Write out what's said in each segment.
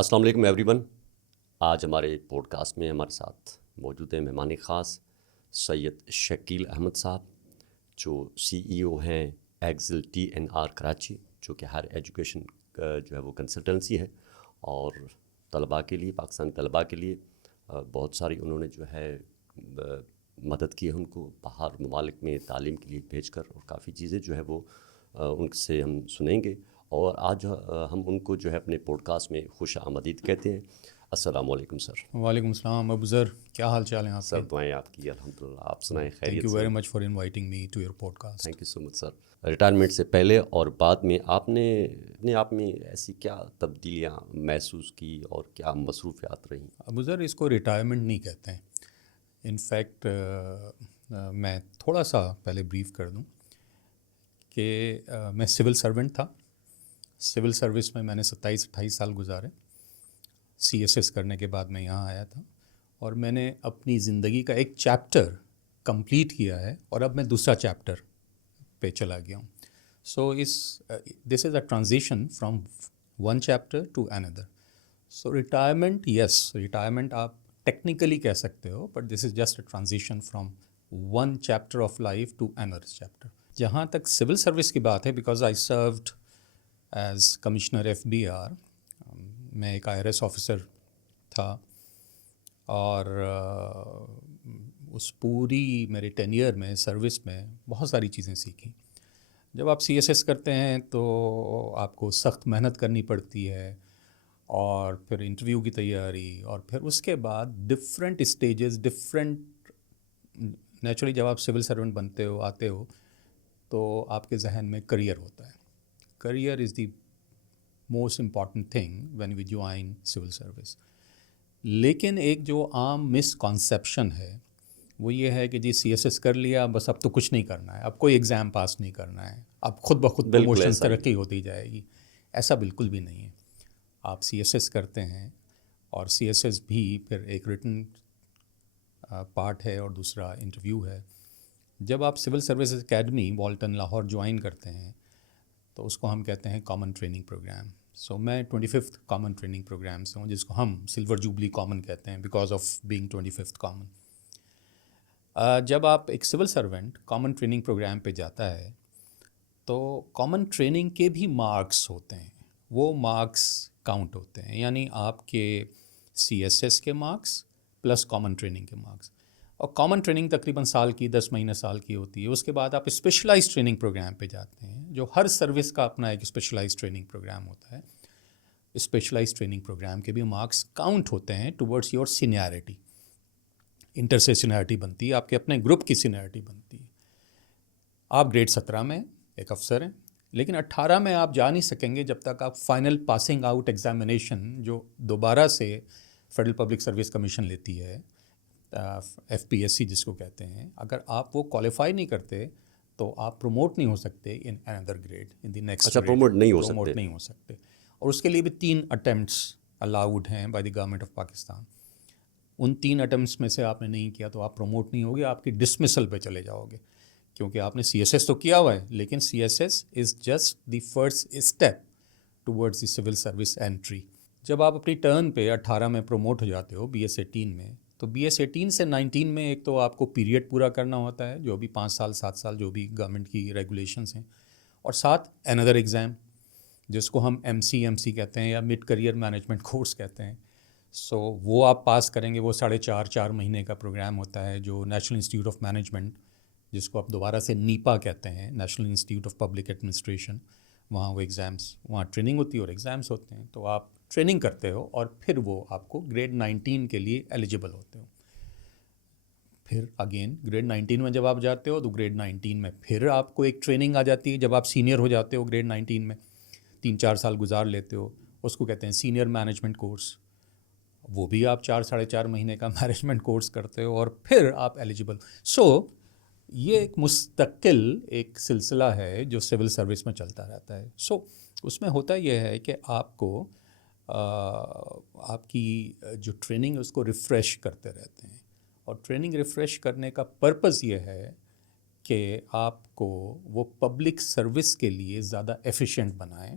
السلام علیکم every one. آج ہمارے پوڈ کاسٹ میں ہمارے ساتھ موجود ہیں مہمان خاص سید شکیل احمد صاحب، جو سی ای او ہیں ایگزل TNR کراچی، جو کہ ہائر ایجوکیشن جو ہے وہ کنسلٹنسی ہے، اور طلباء کے لیے، پاکستانی طلباء کے لیے بہت ساری انہوں نے جو ہے مدد کی ہے ان کو باہر ممالک میں تعلیم کے لیے بھیج کر، اور کافی چیزیں جو ہے وہ ان سے ہم سنیں گے. اور آج ہم ان کو جو ہے اپنے پوڈ کاسٹ میں خوش آمدید کہتے ہیں. السلام علیکم سر. وعلیکم السلام ابو ذر، کیا حال چال ہیں آپ سر دعائیں آپ کی الحمدللہ. آپ سنائیں تھینک خیریت یو سے؟ Very much for inviting me to your podcast. Thank you so much sir. Retirement سے پہلے اور بعد میں آپ نے اپنے آپ میں ایسی کیا تبدیلیاں محسوس کی اور کیا مصروفیات رہیں؟ ابو ذر، اس کو ریٹائرمنٹ نہیں کہتے ہیں. ان فیکٹ میں تھوڑا سا پہلے بریف کر دوں کہ میں سول سرونٹ تھا. سول سروس میں نے 27-28 سال گزارے. CSS کرنے کے بعد میں یہاں آیا تھا، اور میں نے اپنی زندگی کا ایک چیپٹر کمپلیٹ کیا ہے، اور اب میں دوسرا چیپٹر پہ چلا گیا ہوں. So this is a transition from one chapter to another. So retirement, yes, retirement آپ ٹیکنیکلی کہہ سکتے ہو، but this is just a transition from one chapter of life to another chapter. جہاں تک سول سروس کی بات ہے، because I served as commissioner FBR، میں ایک IRS آفیسر تھا، اور اس پوری میرے ٹینیئر میں، سروس میں بہت ساری چیزیں سیکھیں. جب آپ CSS کرتے ہیں تو آپ کو سخت محنت کرنی پڑتی ہے، اور پھر انٹرویو کی تیاری، اور پھر اس کے بعد ڈفرینٹ اسٹیجز، نیچرلی جب آپ سول سرونٹ بنتے ہو، آتے ہو، تو آپ کے ذہن میں کریئر ہوتا ہے. Career is the most important thing when we join civil service. لیکن ایک جو عام مسکنسیپشن ہے وہ یہ ہے کہ جی CSS کر لیا، بس اب تو کچھ نہیں کرنا ہے، اب کوئی ایگزام پاس نہیں کرنا ہے، اب خود بخود پروموشن ترقی ہوتی جائے گی. ایسا بالکل بھی نہیں ہے. آپ CSS کرتے ہیں، اور CSS بھی پھر ایک ریٹن پارٹ ہے اور دوسرا انٹرویو ہے. جب آپ civil services academy Walton Lahore join کرتے ہیں تو اس کو ہم کہتے ہیں کامن ٹریننگ پروگرام. سو میں 25th کامن ٹریننگ پروگرام سے ہوں، جس کو ہم سلور جوبلی کامن کہتے ہیں because of being 25th common. جب آپ ایک civil servant common training programme پہ جاتا ہے تو کامن ٹریننگ کے بھی مارکس ہوتے ہیں، وہ مارکس کاؤنٹ ہوتے ہیں، یعنی آپ کے CSS کے مارکس پلس کامن ٹریننگ کے مارکس. اور کامن ٹریننگ تقریباً سال کی 10 مہینے سال کی ہوتی ہے. اس کے بعد آپ اسپیشلائز ٹریننگ پروگرام پہ جاتے ہیں، جو ہر سروس کا اپنا ایک اسپیشلائز ٹریننگ پروگرام ہوتا ہے. اسپیشلائز ٹریننگ پروگرام کے بھی مارکس کاؤنٹ ہوتے ہیں ٹورڈس یور سینیارٹی. انٹر سے سینیارٹی بنتی ہے، آپ کے اپنے گروپ کی سینیارٹی بنتی ہے. آپ گریڈ 17 میں ایک افسر ہیں، لیکن 18 میں آپ جا نہیں سکیں گے جب تک آپ فائنل پاسنگ آؤٹ ایگزامینیشن، جو دوبارہ سے فیڈرل پبلک سروس کمیشن لیتی ہے، FPSC جس کو کہتے ہیں، اگر آپ وہ کوالیفائی نہیں کرتے تو آپ پروموٹ نہیں ہو سکتے ان اندر گریڈ، ان دی نیکسٹ اچھا، گریڈ پروموٹ نہیں ہو سکتے؟ پروموٹ نہیں ہو سکتے. اور اس کے لیے بھی 3 اٹیمپٹس الاؤڈ ہیں by the government of Pakistan. In 3 attempts میں سے آپ نے نہیں کیا تو آپ پروموٹ نہیں ہوگے، آپ کی ڈسمسل پہ چلے جاؤ گے، کیونکہ آپ نے CSS تو کیا ہوا ہے، لیکن CSS is just the first step towards the civil service entry. جب آپ اپنی ٹرن پہ 18 میں پروموٹ ہو جاتے ہو BS 18 میں، تو BS 18 سے 19 میں ایک تو آپ کو پیریڈ پورا کرنا ہوتا ہے، جو بھی 5 سال 7 سال جو بھی گورنمنٹ کی ریگولیشنز ہیں، اور ساتھ اندر ایگزام جس کو ہم MC کہتے ہیں یا مڈ کریئر مینجمنٹ کورس کہتے ہیں. سو وہ آپ پاس کریں گے. وہ 4.5 مہینے کا پروگرام ہوتا ہے جو نیشنل انسٹیٹیوٹ آف مینجمنٹ، جس کو آپ دوبارہ سے NEPA کہتے ہیں، national institute of public administration, وہاں وہ ایگزامس، وہاں ٹریننگ ہوتی ہے اور ایگزامس ہوتے ہیں. تو آپ ٹریننگ کرتے ہو، اور پھر وہ آپ کو گریڈ 19 کے لیے ایلیجیبل ہوتے ہو. پھر اگین گریڈ 19 میں جب آپ جاتے ہو تو گریڈ 19 میں پھر آپ کو ایک ٹریننگ آ جاتی ہے. جب آپ سینئر ہو جاتے ہو گریڈ 19 میں، 3-4 سال گزار لیتے ہو، اس کو کہتے ہیں سینئر مینجمنٹ کورس. وہ بھی آپ 4-4.5 مہینے کا مینجمنٹ کورس کرتے ہو، اور پھر آپ ایلیجیبل. سو یہ ایک مستقل ایک سلسلہ ہے جو سول سروس میں چلتا رہتا ہے. سو اس میں ہوتا یہ ہے کہ آپ کو آپ کی جو ٹریننگ ہے اس کو ریفریش کرتے رہتے ہیں، اور ٹریننگ ریفریش کرنے کا پرپز یہ ہے کہ آپ کو وہ پبلک سروس کے لیے زیادہ ایفیشینٹ بنائیں،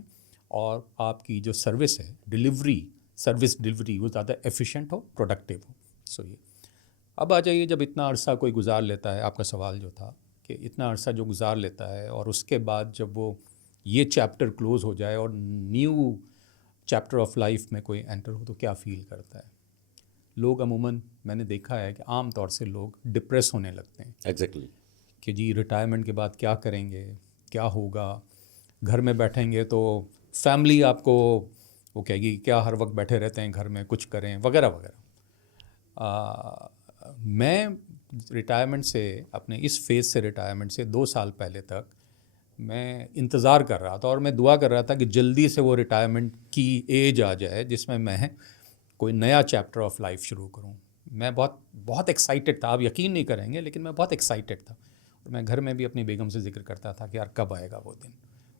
اور آپ کی جو سروس ہے، ڈلیوری سروس ڈلیوری وہ زیادہ ایفیشینٹ ہو، پروڈکٹیو ہو. سو یہ اب آ جائیے، جب اتنا عرصہ کوئی گزار لیتا ہے، آپ کا سوال جو تھا کہ اتنا عرصہ جو گزار لیتا ہے اور اس کے بعد جب وہ یہ چیپٹر کلوز ہو جائے اور نیو چیپٹر آف لائف میں کوئی انٹر ہو تو کیا فیل کرتا ہے. لوگ عموماً میں نے دیکھا ہے کہ عام طور سے لوگ ڈپریس ہونے لگتے ہیں. ایگزیکٹلی. کہ جی ریٹائرمنٹ کے بعد کیا کریں گے، کیا ہوگا، گھر میں بیٹھیں گے تو فیملی آپ کو وہ کہے گی کیا ہر وقت بیٹھے رہتے ہیں گھر میں، کچھ کریں وغیرہ وغیرہ. میں ریٹائرمنٹ سے، اپنے اس فیز سے ریٹائرمنٹ سے 2 سال پہلے تک میں انتظار کر رہا تھا اور میں دعا کر رہا تھا کہ جلدی سے وہ ریٹائرمنٹ کی ایج آ جائے جس میں کوئی نیا چیپٹر آف لائف شروع کروں. میں بہت ایکسائٹیڈ تھا، آپ یقین نہیں کریں گے لیکن میں بہت ایکسائٹیڈ تھا. اور میں گھر میں بھی اپنی بیگم سے ذکر کرتا تھا کہ یار کب آئے گا وہ دن،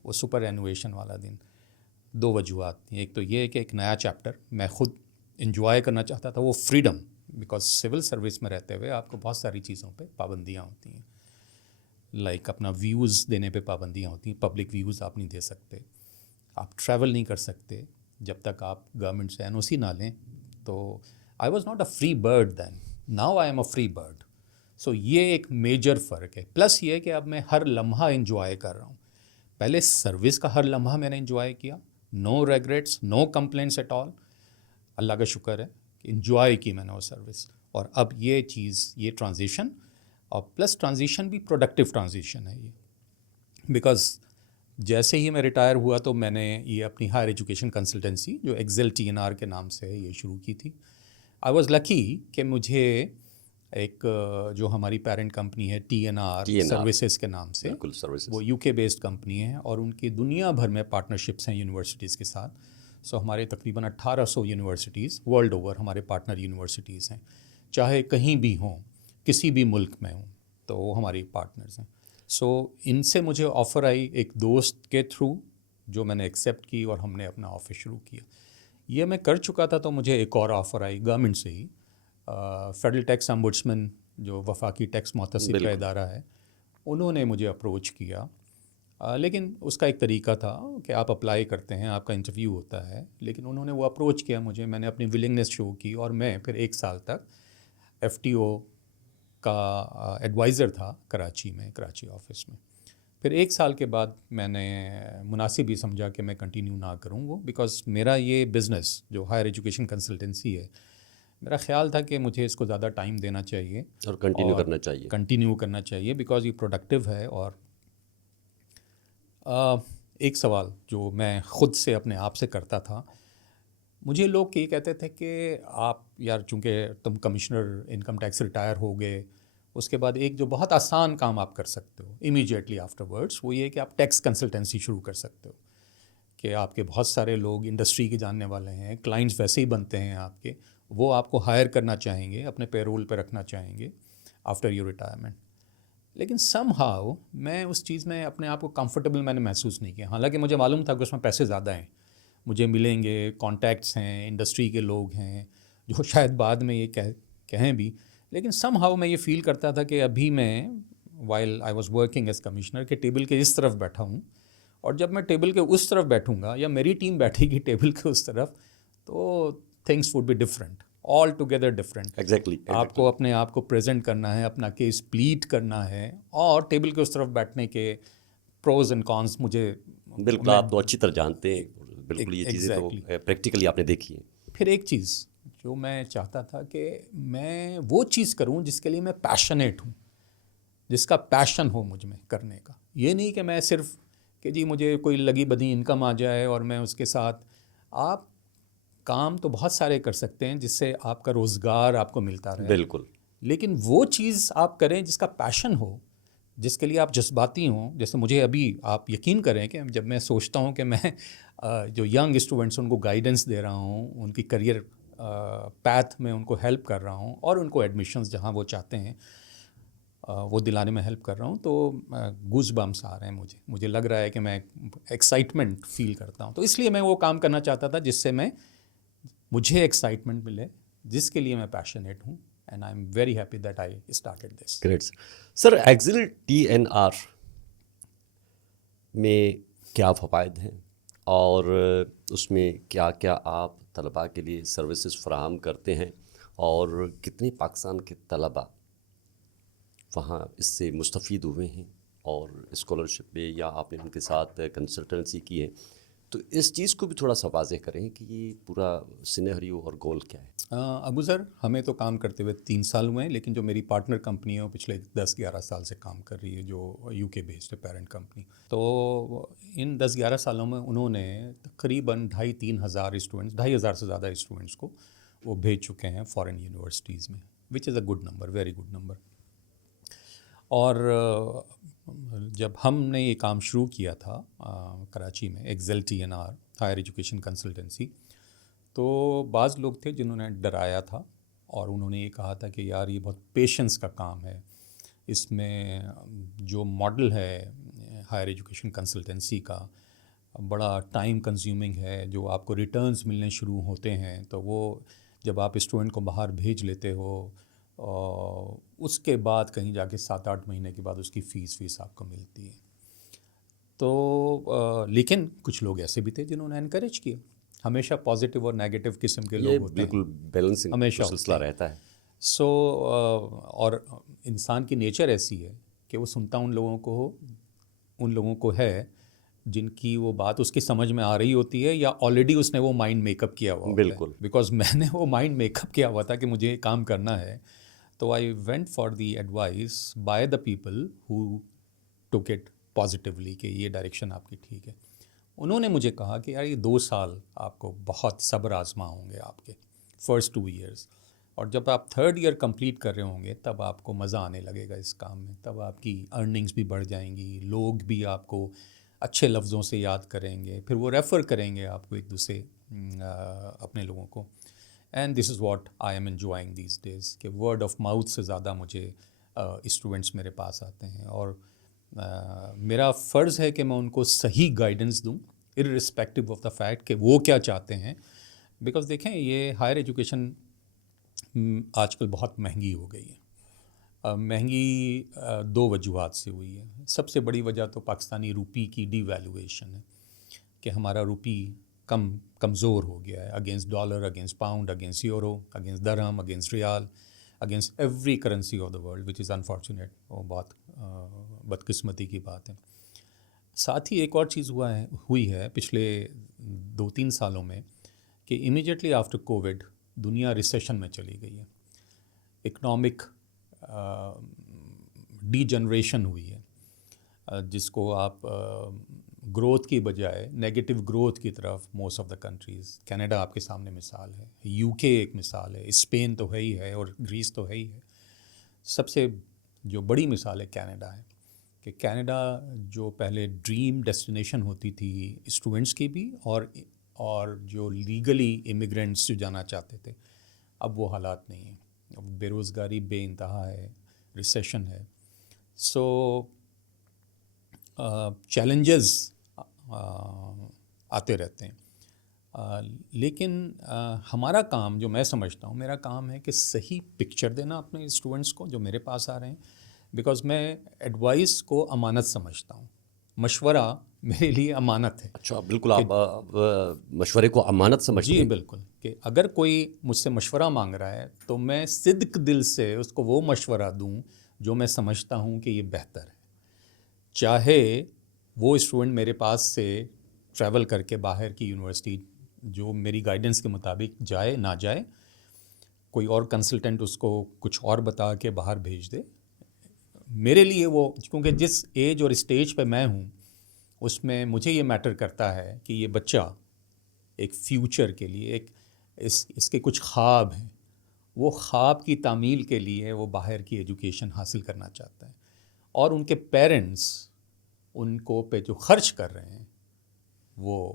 وہ سپر اینویشن والا دن. 2 وجوہات تھیں. ایک تو یہ کہ ایک نیا چیپٹر میں خود انجوائے کرنا چاہتا تھا، وہ فریڈم، بیکاز سول سروس میں رہتے ہوئے آپ کو بہت ساری چیزوں پہ پابندیاں ہوتی ہیں. لائک اپنا ویوز دینے پہ پابندیاں ہوتی ہیں. پبلک ویوز آپ نہیں دے سکتے، آپ ٹریول نہیں کر سکتے جب تک آپ گورنمنٹ سے NOC نہ لیں. تو I was not a free bird then, now I am a free bird. So یہ ایک میجر فرق ہے. پلس یہ کہ اب میں ہر لمحہ انجوائے کر رہا ہوں. پہلے سروس کا ہر لمحہ میں نے انجوائے کیا، no regrets, no complaints at all. اللہ کا شکر ہے کہ انجوائے کی میں نے وہ سروس. اور اب یہ چیز، یہ ٹرانزیشن، اور پلس ٹرانزیشن بھی پروڈکٹیو ٹرانزیشن ہے یہ. بیکاز جیسے ہی میں ریٹائر ہوا تو میں نے یہ اپنی ہائر ایجوکیشن کنسلٹنسی جو ایکزل TNR کے نام سے ہے یہ شروع کی تھی. آئی واز لکی کہ مجھے ایک جو ہماری پیرنٹ کمپنی ہے TNR سروسز کے نام سے، وہ UK بیسڈ کمپنی ہے اور ان کی دنیا بھر میں پارٹنرشپس ہیں یونیورسٹیز کے ساتھ. سو ہمارے تقریباً 1800 یونیورسٹیز ورلڈ اوور ہمارے پارٹنر یونیورسٹیز ہیں، چاہے کہیں بھی ہوں، کسی بھی ملک میں ہوں، تو وہ ہماری پارٹنرز ہیں. سو ان سے مجھے آفر آئی ایک دوست کے تھرو، جو میں نے ایکسیپٹ کی اور ہم نے اپنا آفس شروع کیا. یہ میں کر چکا تھا تو مجھے ایک اور آفر آئی گورنمنٹ سے ہی. فیڈرل ٹیکس امبوڈسمن جو وفاقی ٹیکس محتسب کا ادارہ ہے، انہوں نے مجھے اپروچ کیا. لیکن اس کا ایک طریقہ تھا کہ آپ اپلائی کرتے ہیں، آپ کا انٹرویو ہوتا ہے، لیکن انہوں نے وہ اپروچ کیا مجھے، میں نے اپنی ولنگنیس شو کی اور میں پھر 1 سال تک FTO کا ایڈوائزر تھا کراچی میں، کراچی آفس میں. پھر 1 سال کے بعد میں نے مناسب ہی سمجھا کہ میں کنٹینیو نہ کروں وہ، بیکاز میرا یہ بزنس جو ہائر ایجوکیشن کنسلٹنسی ہے، میرا خیال تھا کہ مجھے اس کو زیادہ ٹائم دینا چاہیے اور کنٹینیو کرنا چاہیے بیکاز یہ پروڈکٹیو ہے. اور ایک سوال جو میں خود سے اپنے آپ سے کرتا تھا، مجھے لوگ یہ کہتے تھے کہ آپ یار چونکہ تم کمشنر انکم ٹیکس ریٹائر ہو گئے، اس کے بعد ایک جو بہت آسان کام آپ کر سکتے ہو امیجیٹلی آفٹر ورڈس، وہ یہ کہ آپ ٹیکس کنسلٹنسی شروع کر سکتے ہو. کہ آپ کے بہت سارے لوگ انڈسٹری کے جاننے والے ہیں، کلائنٹس ویسے ہی بنتے ہیں آپ کے، وہ آپ کو ہائر کرنا چاہیں گے، اپنے پے رول پہ رکھنا چاہیں گے آفٹر یور ریٹائرمنٹ. لیکن سم ہاؤ میں اس چیز میں اپنے آپ کو کمفرٹیبل میں نے محسوس نہیں کیا. حالانکہ مجھے معلوم تھا کہ اس میں پیسے زیادہ ہیں، مجھے ملیں گے، کانٹیکٹس ہیں، انڈسٹری کے لوگ ہیں جو شاید بعد میں یہ کہیں بھی. لیکن سم ہاؤ میں یہ فیل کرتا تھا کہ ابھی میں while I was working as commissioner کہ ٹیبل کے اس طرف بیٹھا ہوں، اور جب میں ٹیبل کے اس طرف بیٹھوں گا یا میری ٹیم بیٹھے گی ٹیبل کے اس طرف، تو things would be different, altogether different. Exactly. آپ کو اپنے آپ کو پریزنٹ کرنا ہے، اپنا کیس پلیٹ کرنا ہے، اور ٹیبل کے اس طرف بیٹھنے کے پروز اینڈ کانس مجھے بالکل آپ تو اچھی طرح جانتے ہیں. بالکل یہ چیزیں تو پریکٹیکلی آپ نے دیکھی ہیں. پھر ایک چیز جو میں چاہتا تھا کہ میں وہ چیز کروں جس کے لیے میں پیشنیٹ ہوں، جس کا پیشن ہو مجھ میں کرنے کا. یہ نہیں کہ میں صرف کہ جی مجھے کوئی لگی بدی انکم آ جائے اور میں اس کے ساتھ. آپ کام تو بہت سارے کر سکتے ہیں جس سے آپ کا روزگار آپ کو ملتا رہے، بالکل، لیکن وہ چیز آپ کریں جس کا پیشن ہو، جس کے لیے آپ جذباتی ہوں. جیسے مجھے ابھی آپ یقین کریں کہ جب میں سوچتا ہوں کہ میں جو ینگ اسٹوڈنٹس ان کو گائیڈنس دے رہا ہوں، ان کی کریئر پیتھ میں ان کو ہیلپ کر رہا ہوں، اور ان کو ایڈمیشنز جہاں وہ چاہتے ہیں وہ دلانے میں ہیلپ کر رہا ہوں، تو گوز بمپس آ رہے ہیں مجھے لگ رہا ہے کہ میں ایکسائٹمنٹ فیل کرتا ہوں. تو اس لیے میں وہ کام کرنا چاہتا تھا جس سے مجھے ایکسائٹمنٹ ملے، جس کے لیے میں پیشنیٹ ہوں. And I am very happy that I started this. Great sir. Excel TNR میں کیا فوائد ہیں اور اس میں کیا کیا آپ طلباء کے لیے سروسز فراہم کرتے ہیں، اور کتنے پاکستان کے طلباء وہاں اس سے مستفید ہوئے ہیں اور اسکالرشپ پہ یا آپ نے ان کے ساتھ کنسلٹنسی کی ہے، تو اس چیز کو بھی تھوڑا سا واضح کریں کہ یہ پورا سینیریو اور گول کیا ہے؟ ابو ذر، ہمیں تو کام کرتے ہوئے 3 سال ہوئے ہیں، لیکن جو میری پارٹنر کمپنی ہے وہ پچھلے 10-11 سال سے کام کر رہی ہے، جو یو کے بیسڈ ہے پیرنٹ کمپنی. تو ان 10-11 سالوں میں انہوں نے تقریباً 2,500-3,000 اسٹوڈنٹس، 2,500 سے زیادہ اسٹوڈنٹس کو وہ بھیج چکے ہیں فارن یونیورسٹیز میں، which is a good number, very good number. اور جب ہم نے یہ کام شروع کیا تھا کراچی میں ایکزل TNR ہائر ایجوکیشن کنسلٹنسی، تو بعض لوگ تھے جنہوں نے ڈرایا تھا اور انہوں نے یہ کہا تھا کہ یار یہ بہت پیشنس کا کام ہے، اس میں جو ماڈل ہے ہائر ایجوکیشن کنسلٹنسی کا بڑا ٹائم کنزیومنگ ہے، جو آپ کو ریٹرنز ملنے شروع ہوتے ہیں تو وہ جب آپ اسٹوڈنٹ کو باہر بھیج لیتے ہو اس کے بعد کہیں جا کے 7-8 مہینے کے بعد اس کی فیس آپ کو ملتی ہے. تو لیکن کچھ لوگ ایسے بھی تھے جنہوں نے انکریج کیا. ہمیشہ پازیٹیو اور نیگیٹو قسم کے لوگ ہوتے ہیں، بالکل بیلنسنگ ہمیشہ سلسلہ رہتا ہے. سو اور انسان کی نیچر ایسی ہے کہ وہ سنتا ان لوگوں کو ہے جن کی وہ بات اس کی سمجھ میں آ رہی ہوتی ہے یا آلریڈی اس نے وہ مائنڈ میک اپ کیا ہوا ہوتا ہے. بالکل. بیکاز میں نے وہ مائنڈ میک اپ کیا ہوا تھا کہ مجھے یہ کام کرنا ہے، تو I went for the advice by the people who took it positively کہ یہ ڈائریکشن آپ کی ٹھیک ہے. انہوں نے مجھے کہا کہ یار یہ 2 سال آپ کو بہت صبر آزما ہوں گے، آپ کے فرسٹ 2 ایئرس، اور جب آپ 3rd ایئر کمپلیٹ کر رہے ہوں گے تب آپ کو مزہ آنے لگے گا اس کام میں، تب آپ کی ارننگز بھی بڑھ جائیں گی، لوگ بھی آپ کو اچھے لفظوں سے یاد کریں گے، پھر وہ ریفر کریں گے آپ کو ایک دوسرے اپنے لوگوں کو. And this is what I am enjoying these days کہ ورڈ آف ماؤتھ سے زیادہ مجھے اسٹوڈنٹس میرے پاس آتے ہیں، اور میرا فرض ہے کہ میں ان کو صحیح گائیڈنس دوں irrespective آف دا فیکٹ کہ وہ کیا چاہتے ہیں. بیکاز دیکھیں یہ ہائر ایجوکیشن آج کل بہت مہنگی ہو گئی ہے. مہنگی 2 وجوہات سے ہوئی ہے. سب سے بڑی وجہ تو پاکستانی روپی کی ڈی ویلیویشن ہے کہ ہمارا روپی کمزور ہو گیا ہے against dollar, against pound, against euro, against dirham, against riyal, against every currency of the world, which is unfortunate. وہ بہت بدقسمتی کی بات ہے. ساتھ ہی ایک اور چیز ہوئی ہے پچھلے 2-3 سالوں میں کہ امیجیٹلی آفٹر کووڈ دنیا ریسیشن میں چلی گئی ہے، اکنامک ڈی جنریشن ہوئی ہے، جس کو آپ گروتھ کی بجائے نیگیٹو گروتھ کی طرف most of the countries. Canada آپ کے سامنے مثال ہے، یو کے ایک مثال ہے، اسپین تو ہے ہی ہے، اور گریس تو ہے ہی ہے. سب سے جو بڑی مثال ہے کینیڈا ہے کہ کینیڈا جو پہلے ڈریم ڈیسٹینیشن ہوتی تھی اسٹوڈنٹس کی بھی اور جو لیگلی امیگرینٹس جو جانا چاہتے تھے، اب وہ حالات نہیں ہیں. بے روزگاری بے انتہا ہے، ریسیشن ہے. سو چیلنجز آتے رہتے ہیں، لیکن ہمارا کام جو میں سمجھتا ہوں، میرا کام ہے کہ صحیح پکچر دینا اپنے اسٹوڈنٹس کو جو میرے پاس آ رہے ہیں. بیکاز میں ایڈوائس کو امانت سمجھتا ہوں، مشورہ میرے لیے امانت ہے. اچھا، بالکل آپ مشورے کو امانت سمجھتے ہیں؟ جی بالکل، کہ اگر کوئی مجھ سے مشورہ مانگ رہا ہے تو میں صدق دل سے اس کو وہ مشورہ دوں جو میں سمجھتا ہوں کہ یہ بہتر ہے. چاہے وہ اسٹوڈنٹ میرے پاس سے ٹریول کر کے باہر کی یونیورسٹی جو میری گائیڈنس کے مطابق جائے نہ جائے، کوئی اور کنسلٹنٹ اس کو کچھ اور بتا کے باہر بھیج دے، میرے لیے وہ، کیونکہ جس ایج اور اسٹیج پہ میں ہوں اس میں مجھے یہ میٹر کرتا ہے کہ یہ بچہ ایک فیوچر کے لیے اس کے کچھ خواب ہیں، وہ خواب کی تعمیل کے لیے وہ باہر کی ایجوکیشن حاصل کرنا چاہتا ہے، اور ان کے پیرنٹس ان کو پہ جو خرچ کر رہے ہیں وہ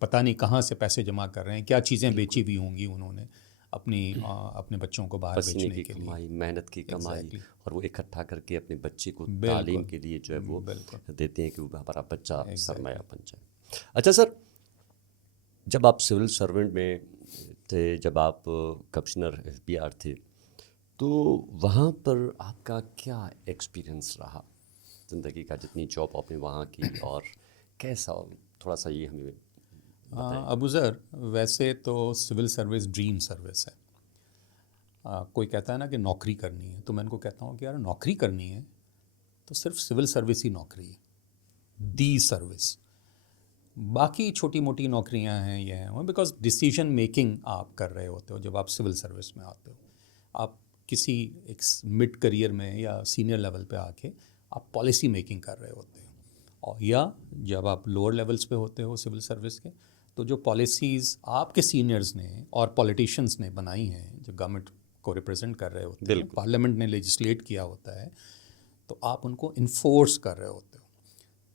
پتہ نہیں کہاں سے پیسے جمع کر رہے ہیں، کیا چیزیں بیچی ہوئی ہوں گی انہوں نے اپنے بچوں کو باہر بھیجنے کے لیے، محنت کی کمائی، اور وہ اکٹھا کر کے اپنے بچے کو تعلیم کے لیے جو ہے وہ دیتے ہیں کہ وہ ہمارا بچہ سرمایہ بن جائے. اچھا سر، جب آپ سول سرونٹ میں تھے، جب آپ کمشنر FBR تھے، تو وہاں پر آپ کا کیا ایکسپیرئنس رہا زندگی کا، جتنی جاب آپ نے وہاں کی، اور کیسا، تھوڑا سا یہ ہمیں ابو ذر ویسے تو سول سروس ڈریم سروس ہے. کوئی کہتا ہے نا کہ نوکری کرنی ہے, تو میں ان کو کہتا ہوں کہ یار نوکری کرنی ہے تو صرف سول سروس ہی نوکری ہے, دی سروس. باقی چھوٹی موٹی نوکریاں ہیں یہ ہیں, بیکاز ڈیسیجن میکنگ آپ کر رہے ہوتے ہو جب آپ سول سروس میں آتے ہو. آپ کسی ایک مڈ کریئر میں یا سینئر لیول پہ آ کے آپ پالیسی میکنگ کر رہے ہوتے ہو, اور یا جب آپ لوور لیولس پہ ہوتے ہو سول سروس کے, تو جو پالیسیز آپ کے سینئرز نے اور پولیٹیشینس نے بنائی ہیں, جو گورنمنٹ کو ریپرزینٹ کر رہے ہوتے ہیں, پارلیمنٹ نے لیجسلیٹ کیا ہوتا ہے, تو آپ ان کو انفورس کر رہے ہوتے ہو.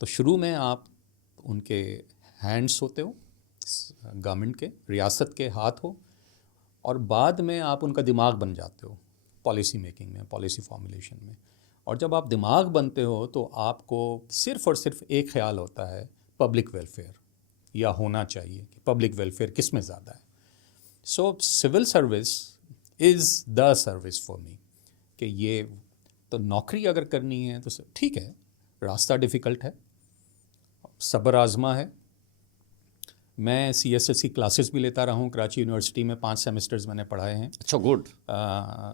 تو شروع میں آپ ان کے ہینڈس ہوتے ہو, گورنمنٹ کے, ریاست کے ہاتھ ہو, اور بعد میں آپ ان کا دماغ بن جاتے ہو پالیسی میکنگ میں, پالیسی فارمولیشن میں. اور جب آپ دماغ بنتے ہو تو آپ کو صرف اور صرف ایک خیال ہوتا ہے, پبلک ویلفیئر, یا ہونا چاہیے کہ پبلک ویلفیئر کس میں زیادہ ہے. So civil service is the service for me, کہ یہ تو نوکری اگر کرنی ہے تو ٹھیک ہے, راستہ ڈیفیکلٹ ہے, صبر آزما ہے. میں C S S C classes بھی لیتا رہا ہوں کراچی یونیورسٹی میں, 5 سیمسٹرز میں نے پڑھائے ہیں. اچھا, گڈ.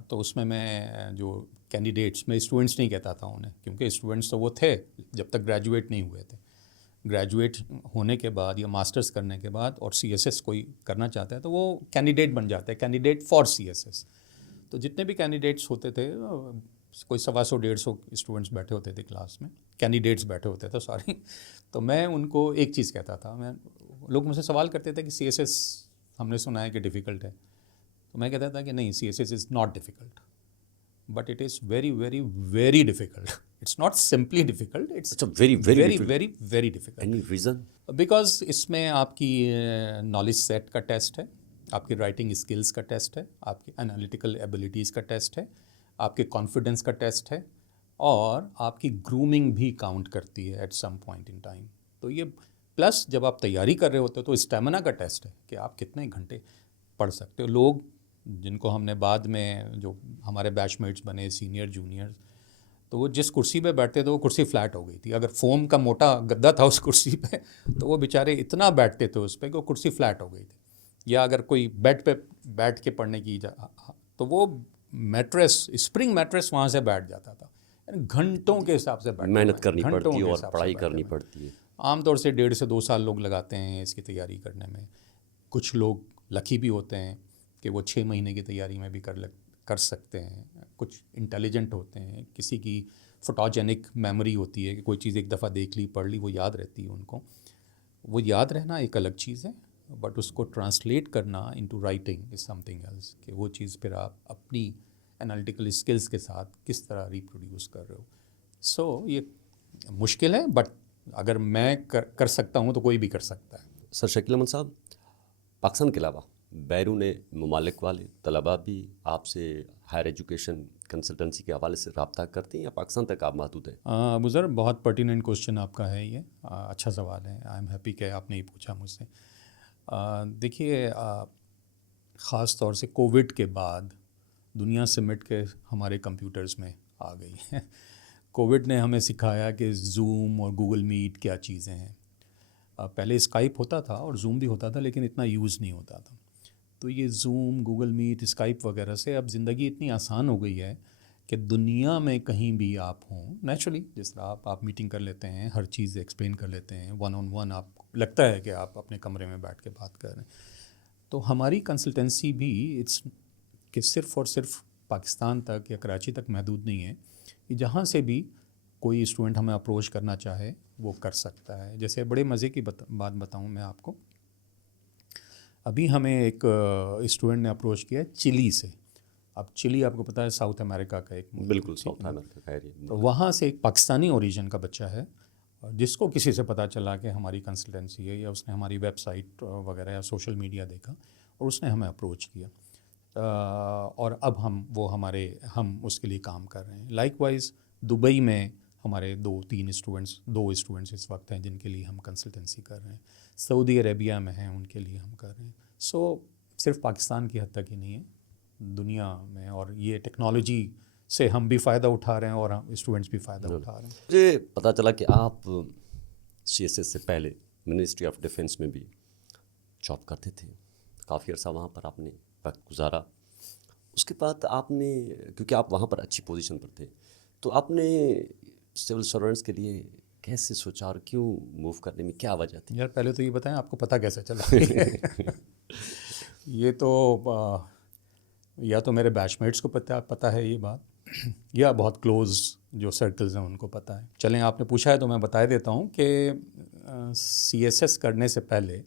تو اس میں جو کینڈیڈیٹس, میں اسٹوڈنٹس نہیں کہتا تھا انہیں, کیونکہ اسٹوڈنٹس تو وہ تھے جب تک گریجویٹ نہیں ہوئے تھے. گریجویٹ ہونے کے بعد یا ماسٹرز کرنے کے بعد اور سی ایس ایس کوئی کرنا چاہتا ہے تو وہ کینڈیڈیٹ بن جاتا ہے, candidate for C S S. تو جتنے بھی کینڈیڈیٹس ہوتے تھے, کوئی 125 150 اسٹوڈنٹس بیٹھے ہوتے تھے کلاس میں, کینڈیڈیٹس بیٹھے ہوتے تھے سوری. تو میں ان کو ایک چیز کہتا تھا, لوگ مجھ سے سوال کرتے تھے کہ سی ایس ایس ہم نے سنا ہے کہ ڈیفیکلٹ ہے. تو میں کہتا تھا کہ نہیں, C S S is not difficult, but it is very very very difficult. It's not simply difficult, it's very very very very difficult. Any reason? Because اس میں آپ کی نالج سیٹ کا ٹیسٹ ہے, آپ کی رائٹنگ اسکلس کا test ہے, آپ کی انالیٹیکل ایبیلٹیز کا ٹیسٹ ہے, آپ کے کانفیڈنس کا ٹیسٹ ہے, اور آپ کی گرومنگ بھی کاؤنٹ کرتی ہے at some point in time. تو یہ پلس جب آپ تیاری کر رہے ہوتے ہو تو اسٹیمنا کا ٹیسٹ ہے کہ آپ کتنے گھنٹے پڑھ سکتے ہو. لوگ جن کو ہم نے بعد میں جو ہمارے بیچ میٹس بنے, سینئر جونیئر, تو وہ جس کرسی پہ بیٹھتے تھے وہ کرسی فلیٹ ہو گئی تھی. اگر فوم کا موٹا گدا تھا اس کرسی پہ تو وہ بیچارے اتنا بیٹھتے تھے اس پہ کہ وہ کرسی فلیٹ ہو گئی تھی. یا اگر کوئی بیڈ پہ بیٹھ کے پڑھنے کی تو وہ میٹریس, اسپرنگ میٹریس وہاں سے بیٹھ جاتا تھا. گھنٹوں کے حساب سے محنت کرنی پڑتی ہے اور پڑھائی کرنی پڑتی ہے. عام طور سے 1.5 سے 2 سال لوگ لگاتے ہیں اس کی تیاری کرنے میں. کچھ لوگ لکی بھی ہوتے ہیں کہ وہ 6 مہینے کی تیاری میں بھی کر سکتے ہیں. کچھ انٹیلیجنٹ ہوتے ہیں, کسی کی فوٹوجینک میموری ہوتی ہے کہ کوئی چیز ایک دفعہ دیکھ لی, پڑھ لی, وہ یاد رہتی ہے ان کو. وہ یاد رہنا ایک الگ چیز ہے, بٹ اس کو ٹرانسلیٹ کرنا into writing is something else, کہ وہ چیز پھر آپ اپنی انالیٹیکل اسکلس کے ساتھ کس طرح ریپروڈیوس کر رہے ہو. سو یہ مشکل ہے, بٹ اگر میں کر سکتا ہوں تو کوئی بھی کر سکتا ہے. سر شکیل احمد صاحب, پاکستان کے علاوہ بیرون ممالک والے طلباء بھی آپ سے ہائر ایجوکیشن کنسلٹنسی کے حوالے سے رابطہ کرتے ہیں یا پاکستان تک آپ محدود ہیں؟ ابوذر, بہت پرٹیننٹ کوشچن آپ کا ہے یہ, اچھا سوال ہے. آئی ایم ہیپی کہ آپ نے یہ پوچھا مجھ سے. دیکھیے, خاص طور سے کووڈ کے بعد دنیا سمٹ کے ہمارے کمپیوٹرز میں آ گئی ہے. کووڈ نے ہمیں سکھایا کہ زوم اور گوگل میٹ کیا چیزیں ہیں. پہلے اسکائپ ہوتا تھا اور زوم بھی ہوتا تھا, لیکن اتنا یوز نہیں ہوتا تھا. تو یہ زوم, گوگل میٹ, اسکائپ وغیرہ سے اب زندگی اتنی آسان ہو گئی ہے کہ دنیا میں کہیں بھی آپ ہوں, نیچرلی جس طرح آپ میٹنگ کر لیتے ہیں, ہر چیز ایکسپلین کر لیتے ہیں, 1-on-1 آپ لگتا ہے کہ آپ اپنے کمرے میں بیٹھ کے بات کر رہے ہیں. تو ہماری کنسلٹنسی بھی اٹس کہ صرف اور صرف پاکستان تک یا کراچی تک محدود نہیں ہے, کہ جہاں سے بھی کوئی اسٹوڈنٹ ہمیں اپروچ کرنا چاہے وہ کر سکتا ہے. جیسے بڑے مزے کی بات بتاؤں میں آپ کو, ابھی ہمیں ایک اسٹوڈنٹ نے اپروچ کیا ہے چلی سے. اب چلی آپ کو پتہ ہے ساؤتھ امریکہ کا ایک ملک, بالکل ساؤتھ امریکہ کا ایریا. تو وہاں سے ایک پاکستانی اوریجن کا بچہ ہے جس کو کسی سے پتہ چلا کہ ہماری کنسلٹنسی ہے, یا اس نے ہماری ویب سائٹ وغیرہ یا سوشل میڈیا دیکھا اور اس نے ہمیں اپروچ کیا, اور اب ہم اس کے لیے کام کر رہے ہیں. لائک وائز دبئی میں ہمارے 2 اسٹوڈنٹس اس وقت ہیں جن کے لیے ہم کنسلٹنسی کر رہے ہیں. سعودی عربیہ میں ہیں, ان کے لیے ہم کر رہے ہیں. سو صرف پاکستان کی حد تک ہی نہیں ہے, دنیا میں. اور یہ ٹیکنالوجی سے ہم بھی فائدہ اٹھا رہے ہیں اور اسٹوڈنٹس بھی فائدہ اٹھا رہے ہیں. مجھے پتہ چلا کہ آپ سی ایس ایس سے پہلے منسٹری آف ڈیفینس میں بھی جاب کرتے تھے، کافی عرصہ وہاں پر آپ نے وقت گزارا. اس کے بعد آپ نے، کیونکہ آپ وہاں پر اچھی پوزیشن پر تھے، تو آپ نے سول سرونٹس کے لیے کیسے سوچا اور کیوں موو کرنے میں کیا وجہ تھی؟ یار پہلے تو یہ بتائیں آپ کو پتہ کیسے چلا؟ یہ تو یا تو میرے بیچ میٹس کو پتہ ہے یہ بات، یا بہت کلوز جو سرکلز ہیں ان کو پتہ ہے. چلیں آپ نے پوچھا ہے تو میں بتا دیتا ہوں کہ سی ایس ایس کرنے سے پہلے،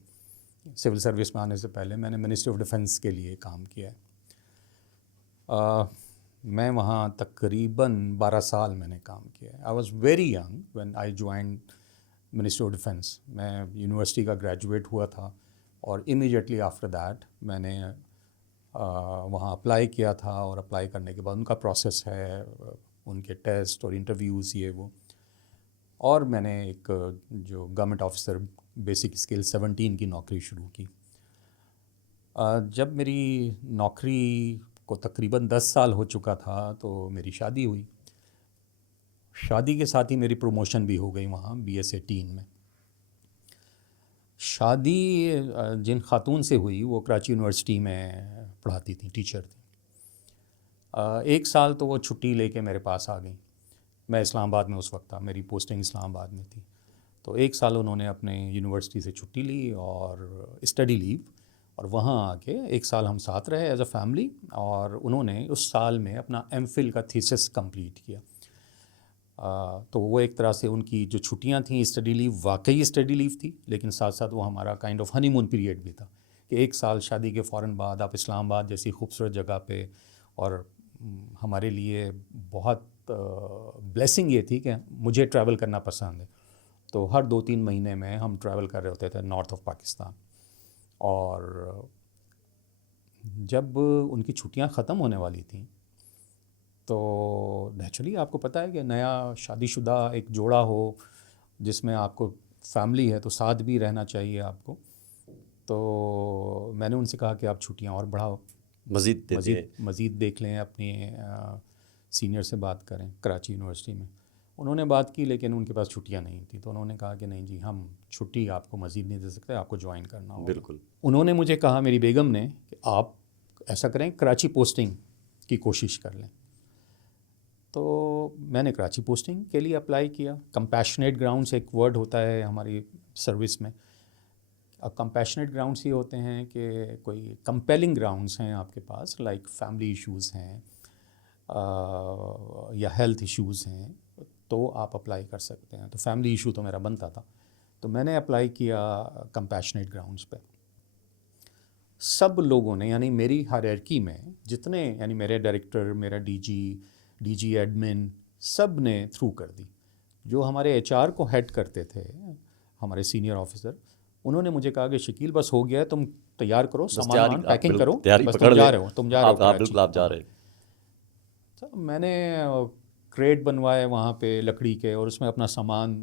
سول سروس میں آنے سے پہلے میں نے منسٹری آف ڈیفنس کے لیے کام کیا ہے. میں وہاں تقریباً 12 سال میں نے کام کیا ہے. I was very young when I joined ministry of defence. میں یونیورسٹی کا گریجویٹ ہوا تھا اور امیڈیٹلی آفٹر دیٹ میں نے وہاں اپلائی کیا تھا، اور اپلائی کرنے کے بعد ان کا پروسیس ہے، ان کے ٹیسٹ اور انٹرویوز یہ وہ، اور میں نے ایک جو گورنمنٹ آفیسر بیسک اسکل 17 کی نوکری شروع کی. جب میری نوکری کو تقریباً 10 سال ہو چکا تھا تو میری شادی ہوئی. شادی کے ساتھ ہی میری پروموشن بھی ہو گئی وہاں BS 18 میں. شادی جن خاتون سے ہوئی وہ کراچی یونیورسٹی میں پڑھاتی تھیں، ٹیچر تھیں. 1 سال تو وہ چھٹی لے کے میرے پاس آ گئیں. میں اسلام آباد میں اس وقت تھا، میری پوسٹنگ اسلام آباد میں تھی. تو 1 سال انہوں نے اپنے یونیورسٹی سے چھٹی لی اور اسٹڈی لیو، اور وہاں آ کے 1 سال ہم ساتھ رہے ایز اے فیملی. اور انہوں نے اس سال میں اپنا MPhil کا تھیسس کمپلیٹ کیا. تو وہ ایک طرح سے ان کی جو چھٹیاں تھیں اسٹڈی لیو واقعی اسٹڈی لیو تھی، لیکن ساتھ ساتھ وہ ہمارا kind of honey moon period بھی تھا کہ 1 سال شادی کے فوراً بعد آپ اسلام آباد جیسی خوبصورت جگہ پہ. اور ہمارے لیے بہت بلیسنگ یہ تھی کہ مجھے ٹریول کرنا پسند ہے، تو ہر 2-3 مہینے میں ہم ٹریول کر رہے ہوتے تھے نارتھ آف پاکستان. اور جب ان کی چھٹیاں ختم ہونے والی تھیں تو نیچرلی آپ کو پتہ ہے کہ نیا شادی شدہ ایک جوڑا ہو جس میں آپ کو فیملی ہے تو ساتھ بھی رہنا چاہیے آپ کو. تو میں نے ان سے کہا کہ آپ چھٹیاں اور بڑھاؤ، مزید دیکھ لیں، اپنے سینئر سے بات کریں کراچی یونیورسٹی میں. انہوں نے بات کی لیکن ان کے پاس چھٹیاں نہیں تھیں، تو انہوں نے کہا کہ نہیں جی ہم چھٹی آپ کو مزید نہیں دے سکتے، آپ کو جوائن کرنا ہوگا. بالکل. انہوں نے مجھے کہا، میری بیگم نے، کہ آپ ایسا کریں کراچی پوسٹنگ کی کوشش کر لیں. تو میں نے کراچی پوسٹنگ کے لیے اپلائی کیا. کمپیشنیٹ گراؤنڈس ایک ورڈ ہوتا ہے ہماری سروس میں. اب کمپیشنیٹ گراؤنڈس یہ ہوتے ہیں کہ کوئی کمپیلنگ گراؤنڈس ہیں آپ کے پاس، لائک فیملی ایشوز ہیں یا ہیلتھ ایشوز ہیں، تو آپ اپلائی کر سکتے ہیں. تو فیملی ایشو تو میرا بنتا تھا، تو میں نے اپلائی کیا کمپیشنیٹ گراؤنڈس پہ. سب لوگوں نے، یعنی میری ہائرارکی میں جتنے، یعنی میرے ڈائریکٹر، میرا ڈی جی ایڈمن، سب نے تھرو کر دی. جو ہمارے HR کو ہیڈ کرتے تھے، ہمارے سینئر آفیسر، انہوں نے مجھے کہا کہ شکیل بس ہو گیا ہے، تم تیار کرو، سامان پیکنگ کرو، بس تم جا رہے ہو کراچی. بالکل آپ جا رہے. تو میں نے کریٹ بنوائے وہاں پہ لکڑی کے، اور اس میں اپنا سامان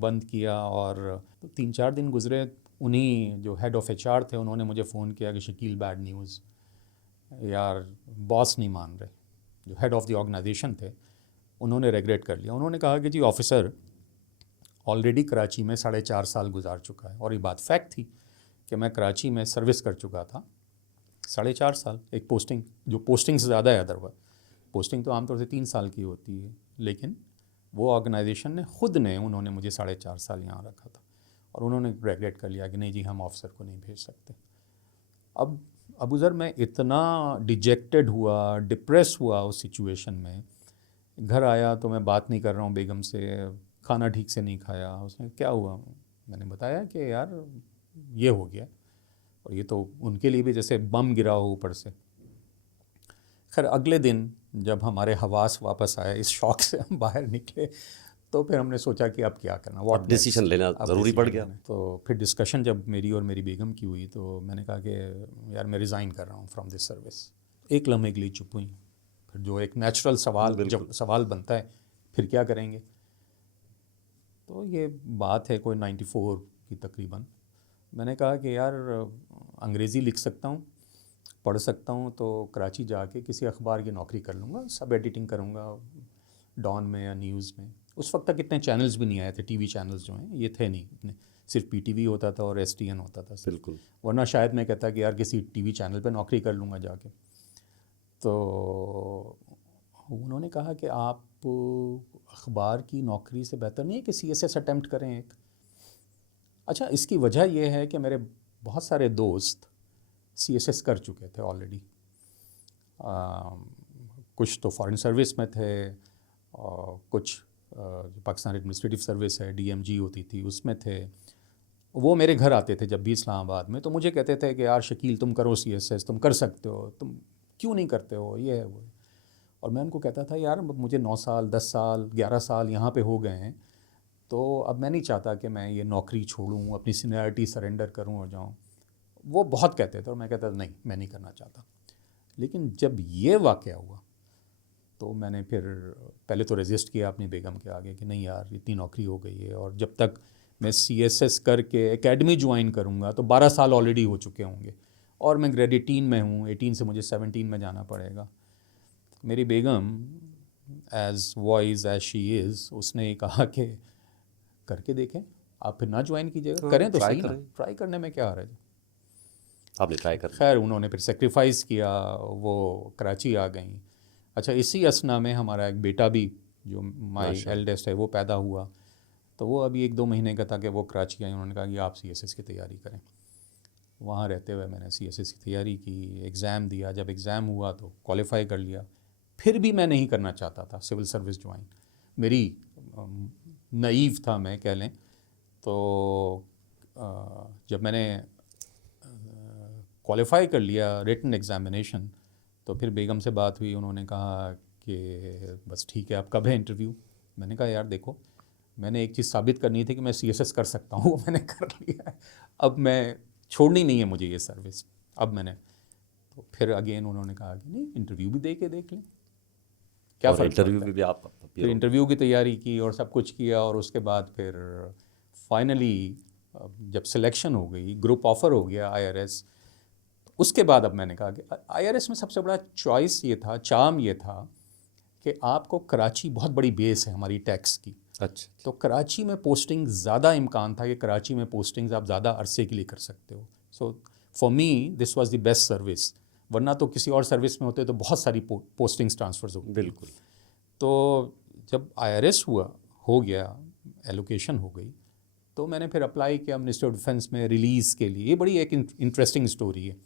بند کیا. اور 3-4 دن گزرے، انہیں جو ہیڈ آف HR تھے انہوں نے مجھے فون کیا کہ شکیل بیڈ نیوز، یار باس نہیں مان رہے. جو ہیڈ آف دی آرگنائزیشن تھے انہوں نے ریگریٹ کر لیا. انہوں نے کہا کہ جی آفیسر آلریڈی کراچی میں 4.5 سال گزار چکا ہے. اور یہ بات فیکٹ تھی کہ میں کراچی میں سروس کر چکا تھا 4.5 سال. ایک پوسٹنگ جو پوسٹنگ سے زیادہ ہے، ادروائز پوسٹنگ تو عام طور سے 3 سال کی ہوتی ہے، لیکن وہ آرگنائزیشن نے خود نے انہوں نے مجھے 4.5 سال یہاں رکھا تھا. اور انہوں نے ریگریٹ کر لیا کہ نہیں جی ہم آفیسر کو نہیں بھیج سکتے. اب ابو ذر میں اتنا ڈیجیکٹڈ ہوا، ڈپریس ہوا اس سچویشن میں. گھر آیا تو میں بات نہیں کر رہا ہوں بیگم سے، کھانا ٹھیک سے نہیں کھایا. اس نے کیا ہوا؟ میں نے بتایا کہ یار یہ ہو گیا. اور یہ تو ان کے لیے بھی جیسے بم گرا ہو اوپر سے. خیر اگلے دن جب ہمارے حواس واپس آئے، اس شوق سے ہم باہر نکلے، تو پھر ہم نے سوچا کہ اب کیا کرنا، واٹ ڈیسیشن لینا ضروری پڑ گیا. تو پھر ڈسکشن جب میری اور میری بیگم کی ہوئی تو میں نے کہا کہ یار میں ریزائن کر رہا ہوں فرام دس سروس. ایک لمحے کے لیے چپ ہوئی. پھر جو ایک نیچرل سوال، جب سوال بنتا ہے پھر کیا کریں گے. تو یہ بات ہے کوئی 94 کی تقریباً. میں نے کہا کہ یار انگریزی لکھ سکتا ہوں، پڑھ سکتا ہوں، تو کراچی جا کے کسی اخبار کی نوکری کر لوں گا، سب ایڈیٹنگ کروں گا ڈان میں یا نیوز میں. اس وقت تک اتنے چینلز بھی نہیں آئے تھے، TV چینلز جو ہیں یہ تھے نہیں اتنے. صرف پی ٹی وی ہوتا تھا اور ایس ٹی این ہوتا تھا صرف. بالکل. ورنہ شاید میں کہتا کہ یار کسی ٹی وی چینل پہ نوکری کر لوں گا جا کے. تو انہوں نے کہا کہ آپ اخبار کی نوکری سے بہتر نہیں ہے کہ سی ایس ایس اٹیمپٹ کریں ایک. اچھا اس کی وجہ یہ ہے کہ میرے بہت سارے دوست سی ایس ایس کر چکے تھے آلریڈی. کچھ تو فارن سروس میں تھے اور کچھ پاکستان ایڈمنسٹریٹو سروس ہے ڈی ایم جی ہوتی تھی اس میں تھے. وہ میرے گھر آتے تھے جب بھی اسلام آباد میں, تو مجھے کہتے تھے کہ یار شکیل تم کرو سی ایس ایس, تم کر سکتے ہو, تم کیوں نہیں کرتے ہو, یہ ہے وہ. اور میں ان کو کہتا تھا یار مجھے 9 سال 10 سال 11 سال یہاں پہ ہو گئے ہیں, تو اب میں نہیں چاہتا کہ میں یہ نوکری چھوڑوں, اپنی سینئرٹی سرنڈر کروں اور جاؤں. وہ بہت کہتے تھے اور میں کہتا تھا نہیں میں نہیں کرنا چاہتا. لیکن جب یہ واقعہ ہوا تو میں نے پھر پہلے تو ریزسٹ کیا اپنی بیگم کے آگے کہ نہیں یار اتنی نوکری ہو گئی ہے, اور جب تک میں سی ایس ایس کر کے اکیڈمی جوائن کروں گا تو 12 سال آلریڈی ہو چکے ہوں گے, اور میں گریڈ 18 میں ہوں, 18 سے مجھے 17 میں جانا پڑے گا. میری بیگم ایز وائز ایز شی از, اس نے کہا کہ کر کے دیکھیں, آپ پھر نہ جوائن کیجیے گا, کریں تو صحیح نا, ٹرائی کرنے میں کیا حرج ہے. آپ نے ٹرائی کر خیر انہوں نے پھر سیکریفائز کیا, وہ کراچی آ گئیں. اچھا اسی اسنا میں ہمارا ایک بیٹا بھی جو مائی ایلڈسٹ ہے وہ پیدا ہوا, تو وہ ابھی 1-2 مہینے کا تھا کہ وہ کراچی آئی. انہوں نے کہا کہ آپ سی ایس ایس کی تیاری کریں. وہاں رہتے ہوئے میں نے سی ایس ایس کی تیاری کی, ایگزام دیا. جب ایگزام ہوا تو کوالیفائی کر لیا. پھر بھی میں نہیں کرنا چاہتا تھا سول سروس جوائن, میری نائیو تھا میں کہہ لیں. تو جب میں نے کوالیفائی کر لیا ریٹن ایگزامینیشن, تو پھر بیگم سے بات ہوئی. انہوں نے کہا کہ بس ٹھیک ہے اب کب ہے انٹرویو. میں نے کہا یار دیکھو میں نے ایک چیز ثابت کرنی تھی کہ میں سی ایس ایس کر سکتا ہوں, وہ میں نے کر لیا ہے, اب میں چھوڑنی نہیں ہے مجھے یہ سروس. اب میں نے تو پھر اگین انہوں نے کہا کہ نہیں انٹرویو بھی دے کے دیکھ لیں کیا فرق پڑتا ہے. انٹرویو بھی آپ پھر انٹرویو کی تیاری کی اور سب کچھ کیا, اور اس کے بعد پھر فائنلی جب سلیکشن ہو گئی, گروپ آفر ہو گیا آئی آر ایس, اس کے بعد اب میں نے کہا کہ آئی آر ایس میں سب سے بڑا چوائس یہ تھا, چارم یہ تھا کہ آپ کو کراچی بہت بڑی بیس ہے ہماری ٹیکس کی. اچھا. تو کراچی میں پوسٹنگ زیادہ امکان تھا کہ کراچی میں پوسٹنگز آپ زیادہ عرصے کے لیے کر سکتے ہو. So for me this was the best service, ورنہ تو کسی اور سروس میں ہوتے تو بہت ساری پوسٹنگز ٹرانسفرز ہوتی. بالکل. تو جب آئی آر ایس ہو گیا, ایلوکیشن ہو گئی, تو میں نے پھر اپلائی کیا منسٹری آف ڈیفینس میں ریلیز کے لیے. یہ بڑی ایک انٹرسٹنگ اسٹوری ہے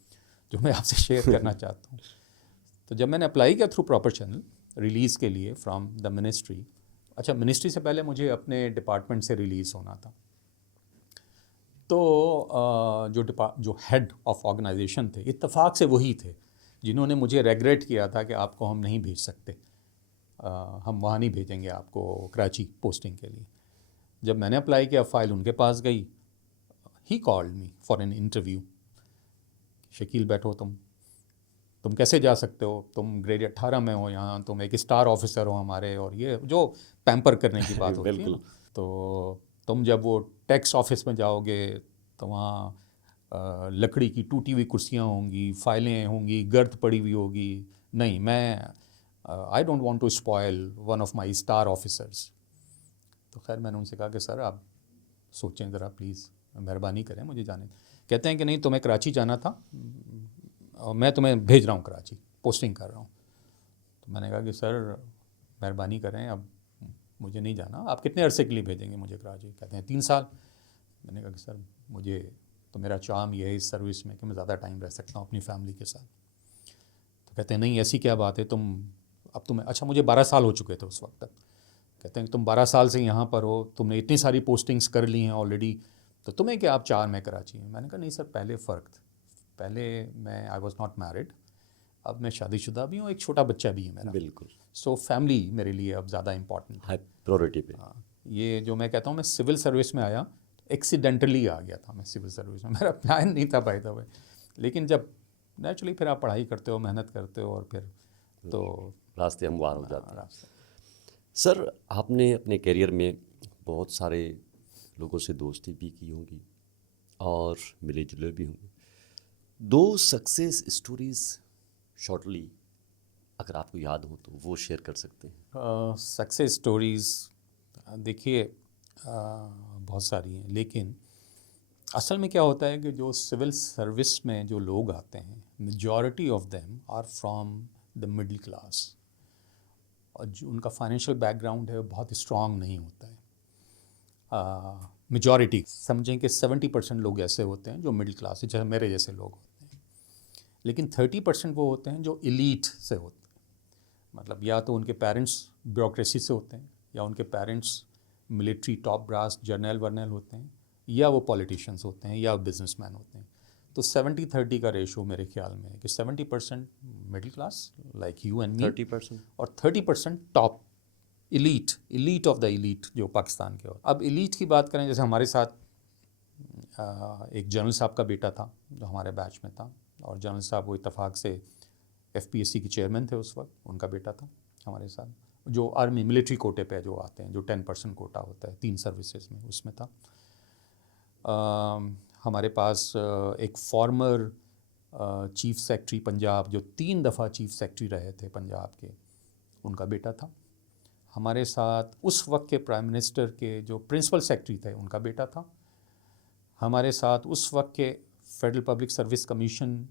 جو میں آپ سے شیئر کرنا چاہتا ہوں. تو جب میں نے اپلائی کیا تھرو پراپر چینل ریلیز کے لیے فرام دا منسٹری, اچھا منسٹری سے پہلے مجھے اپنے ڈپارٹمنٹ سے ریلیز ہونا تھا. تو جو ہیڈ آف آرگنائزیشن تھے اتفاق سے وہی تھے جنہوں نے مجھے ریگریٹ کیا تھا کہ آپ کو ہم نہیں بھیج سکتے, ہم وہاں نہیں بھیجیں گے آپ کو کراچی پوسٹنگ کے لیے. جب میں نے اپلائی کیا فائل ان کے پاس گئی, he called me for an interview. Shakeel بیٹھو, تم کیسے جا سکتے ہو, تم گریڈ 18 میں ہو یہاں, تم ایک اسٹار آفیسر ہو ہمارے, اور یہ جو پیمپر کرنے کی بات ہوتی ہے نا. تو تم جب وہ ٹیکس آفس میں جاؤ گے تو وہاں لکڑی کی ٹوٹی ہوئی کرسیاں ہوں گی, فائلیں ہوں گی, گرد پڑی ہوئی ہوگی. نہیں, میں I don't want to spoil one of my star officers. تو خیر میں نے ان سے کہا کہ سر آپ سوچیں ذرا پلیز, مہربانی کریں مجھے جانے. کہتے ہیں کہ نہیں تمہیں کراچی جانا تھا, میں تمہیں بھیج رہا ہوں کراچی, پوسٹنگ کر رہا ہوں. تو میں نے کہا کہ سر مہربانی کریں, اب مجھے نہیں جانا, آپ کتنے عرصے کے لیے بھیجیں گے مجھے کراچی. کہتے ہیں 3 سال. میں نے کہا کہ سر مجھے تو میرا چارم یہ ہے اس سروس میں کہ میں زیادہ ٹائم رہ سکتا ہوں اپنی فیملی کے ساتھ. تو کہتے ہیں نہیں ایسی کیا بات ہے, تمہیں اچھا مجھے 12 سال ہو چکے تھے اس وقت تک. کہتے ہیں کہ تم 12 سال سے یہاں پر ہو, تم نے اتنی ساری پوسٹنگز کر لی ہیں آلریڈی, تو تمہیں کہ آپ 4 میں کراچی ہیں. میں نے کہا نہیں سر پہلے فرق تھا, پہلے میں آئی واز ناٹ میرڈ, اب میں شادی شدہ بھی ہوں, ایک چھوٹا بچہ بھی ہے میرا. بالکل. سو فیملی میرے لیے اب زیادہ امپورٹنٹ ہے, پریورٹی پہ. یہ جو میں کہتا ہوں میں سول سروس میں آیا, ایکسیڈنٹلی آ گیا تھا میں سول سروس میں, میرا پلان نہیں تھا بائی دا وے. لیکن جب نیچرلی پھر آپ پڑھائی کرتے ہو, محنت کرتے ہو, اور پھر تو راستے ہموار ہو جاتے ہیں. سر آپ نے اپنے کیریئر میں بہت سارے لوگوں سے دوستی بھی کی ہوگی اور ملے جلے بھی ہوں گے. 2 سکسیز اسٹوریز شارٹلی اگر آپ کو یاد ہو تو وہ شیئر کر سکتے ہیں. سکسیز اسٹوریز دیکھیے بہت ساری ہیں, لیکن اصل میں کیا ہوتا ہے کہ جو سول سروس میں جو لوگ آتے ہیں majority of them are from the middle class, اور جو ان کا فائنینشیل بیک گراؤنڈ ہے وہ بہت اسٹرانگ نہیں ہوتا ہے. میجورٹی سمجھیں کہ 70% لوگ ایسے ہوتے ہیں جو مڈل کلاس ہے، جیسے میرے جیسے لوگ ہوتے ہیں، لیکن 30% وہ ہوتے ہیں جو ایلیٹ سے ہوتے ہیں. مطلب یا تو ان کے پیرنٹس بیوروکریسی سے ہوتے ہیں، یا ان کے پیرنٹس ملٹری ٹاپ براس جرنیل ورنیل ہوتے ہیں، یا وہ پولیٹیشینس ہوتے ہیں، یا بزنس مین ہوتے ہیں. تو 70-30 کا ریشو میرے خیال میں ہے کہ 70% middle class like you and me, 30%. اور 30% top elite of the elite جو پاکستان کے ہو. اب ایلیٹ کی بات کریں، جیسے ہمارے ساتھ ایک جنرل صاحب کا بیٹا تھا جو ہمارے بیچ میں تھا، اور جنرل صاحب وہ اتفاق سے FPSC کے چیئرمین تھے اس وقت، ان کا بیٹا تھا ہمارے ساتھ، جو آرمی ملٹری کوٹے پہ جو آتے ہیں، جو 10% کوٹا ہوتا ہے 3 سروسز میں، اس میں تھا. ہمارے پاس ایک فارمر چیف سیکرٹری پنجاب جو 3 دفعہ چیف سیکرٹری رہے تھے پنجاب کے، ان کا بیٹا تھا. ہمارے ساتھ اس وقت کے پرائم منسٹر کے جو پرنسپل سیکرٹری تھے، ان کا بیٹا تھا. ہمارے ساتھ اس وقت کے فیڈرل پبلک سروس کمیشن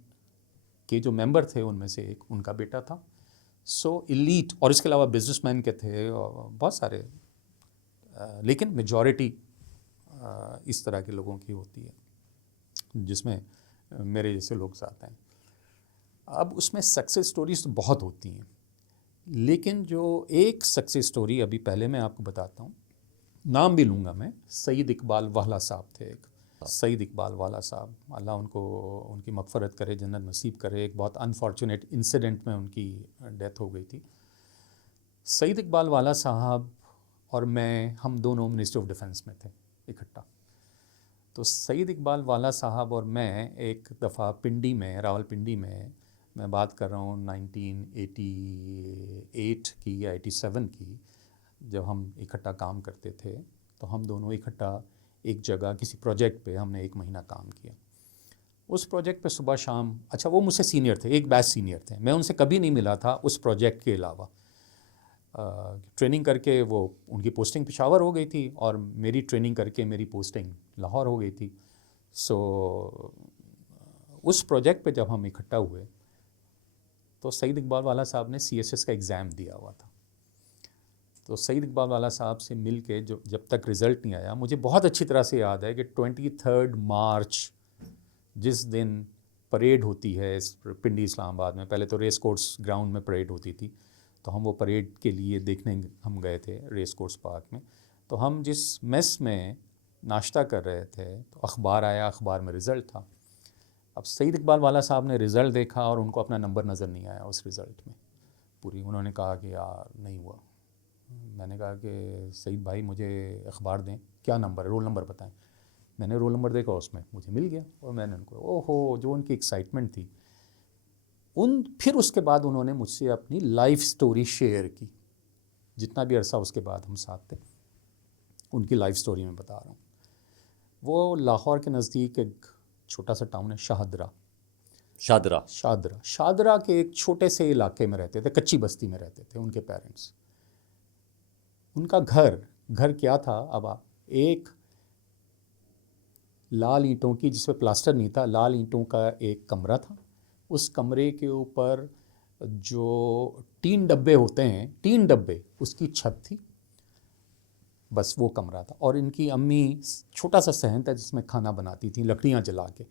کے جو ممبر تھے ان میں سے ایک، ان کا بیٹا تھا. سو ایلیٹ، اور اس کے علاوہ بزنس مین کے تھے اور بہت سارے، لیکن میجورٹی اس طرح کے لوگوں کی ہوتی ہے جس میں میرے جیسے لوگ آتے ہیں. اب اس میں سکسیس سٹوریز تو بہت ہوتی ہیں، لیکن جو ایک سکسیس سٹوری ابھی پہلے میں آپ کو بتاتا ہوں، نام بھی لوں گا میں. سعید اقبال والا صاحب تھے ایک، سعید اقبال والا صاحب، اللہ ان کو ان کی مغفرت کرے، جنت نصیب کرے. ایک بہت انفارچونیٹ انسیڈنٹ میں ان کی ڈیتھ ہو گئی تھی. سعید اقبال والا صاحب اور میں، ہم دونوں منسٹری آف ڈیفنس میں تھے اکٹھا. تو سعید اقبال والا صاحب اور میں ایک دفعہ پنڈی میں، راول پنڈی میں بات کر رہا ہوں 1988 کی یا 87 کی، جب ہم اکٹھا کام کرتے تھے، تو ہم دونوں اکٹھا ایک جگہ کسی پروجیکٹ پہ ہم نے 1 مہینہ کام کیا. اس پروجیکٹ پہ صبح شام، اچھا وہ مجھ سے سینئر تھے، ایک بیچ سینئر تھے، میں ان سے کبھی نہیں ملا تھا اس پروجیکٹ کے علاوہ. ٹریننگ کر کے وہ ان کی پوسٹنگ پشاور ہو گئی تھی، اور میری ٹریننگ کر کے میری پوسٹنگ لاہور ہو گئی تھی. سو اس پروجیکٹ پہ جب ہم اکٹھا ہوئے تو سعید اقبال والا صاحب نے CSS کا ایگزام دیا ہوا تھا. تو سعید اقبال والا صاحب سے مل کے جب تک رزلٹ نہیں آیا، مجھے بہت اچھی طرح سے یاد ہے کہ 23 مارچ جس دن پریڈ ہوتی ہے پنڈی اسلام آباد میں، پہلے تو ریس کورس گراؤنڈ میں پریڈ ہوتی تھی، تو ہم وہ پریڈ کے لیے دیکھنے ہم گئے تھے ریس کورس پارک میں. تو ہم جس میس میں ناشتہ کر رہے تھے تو اخبار آیا، اخبار میں رزلٹ تھا. اب سعید اقبال والا صاحب نے رزلٹ دیکھا اور ان کو اپنا نمبر نظر نہیں آیا اس رزلٹ میں پوری. انہوں نے کہا کہ یار نہیں ہوا. میں نے کہا کہ سعید بھائی مجھے اخبار دیں، کیا نمبر ہے، رول نمبر بتائیں. میں نے رول نمبر دیکھا، اس میں مجھے مل گیا. اور میں نے ان کو اوہو، جو ان کی ایکسائٹمنٹ تھی. پھر اس کے بعد انہوں نے مجھ سے اپنی لائف سٹوری شیئر کی. جتنا بھی عرصہ اس کے بعد ہم ساتھ تھے، ان کی لائف سٹوری میں بتا رہا ہوں. وہ لاہور کے نزدیک ایک چھوٹا سا ٹاؤن ہے شادرہ کے ایک چھوٹے سے علاقے میں رہتے تھے، کچی بستی میں رہتے تھے ان کے پیرنٹس. ان کا گھر کیا تھا، اب ایک لال اینٹوں کی، جس پہ پلاسٹر نہیں تھا، لال اینٹوں کا ایک کمرہ تھا. اس کمرے کے اوپر جو ٹین ڈبے ہوتے ہیں، ٹین ڈبے، اس کی چھت تھی، بس وہ کمرہ تھا. اور ان کی امی چھوٹا سا صحن تھا جس میں کھانا بناتی تھیں، لکڑیاں جلا کے،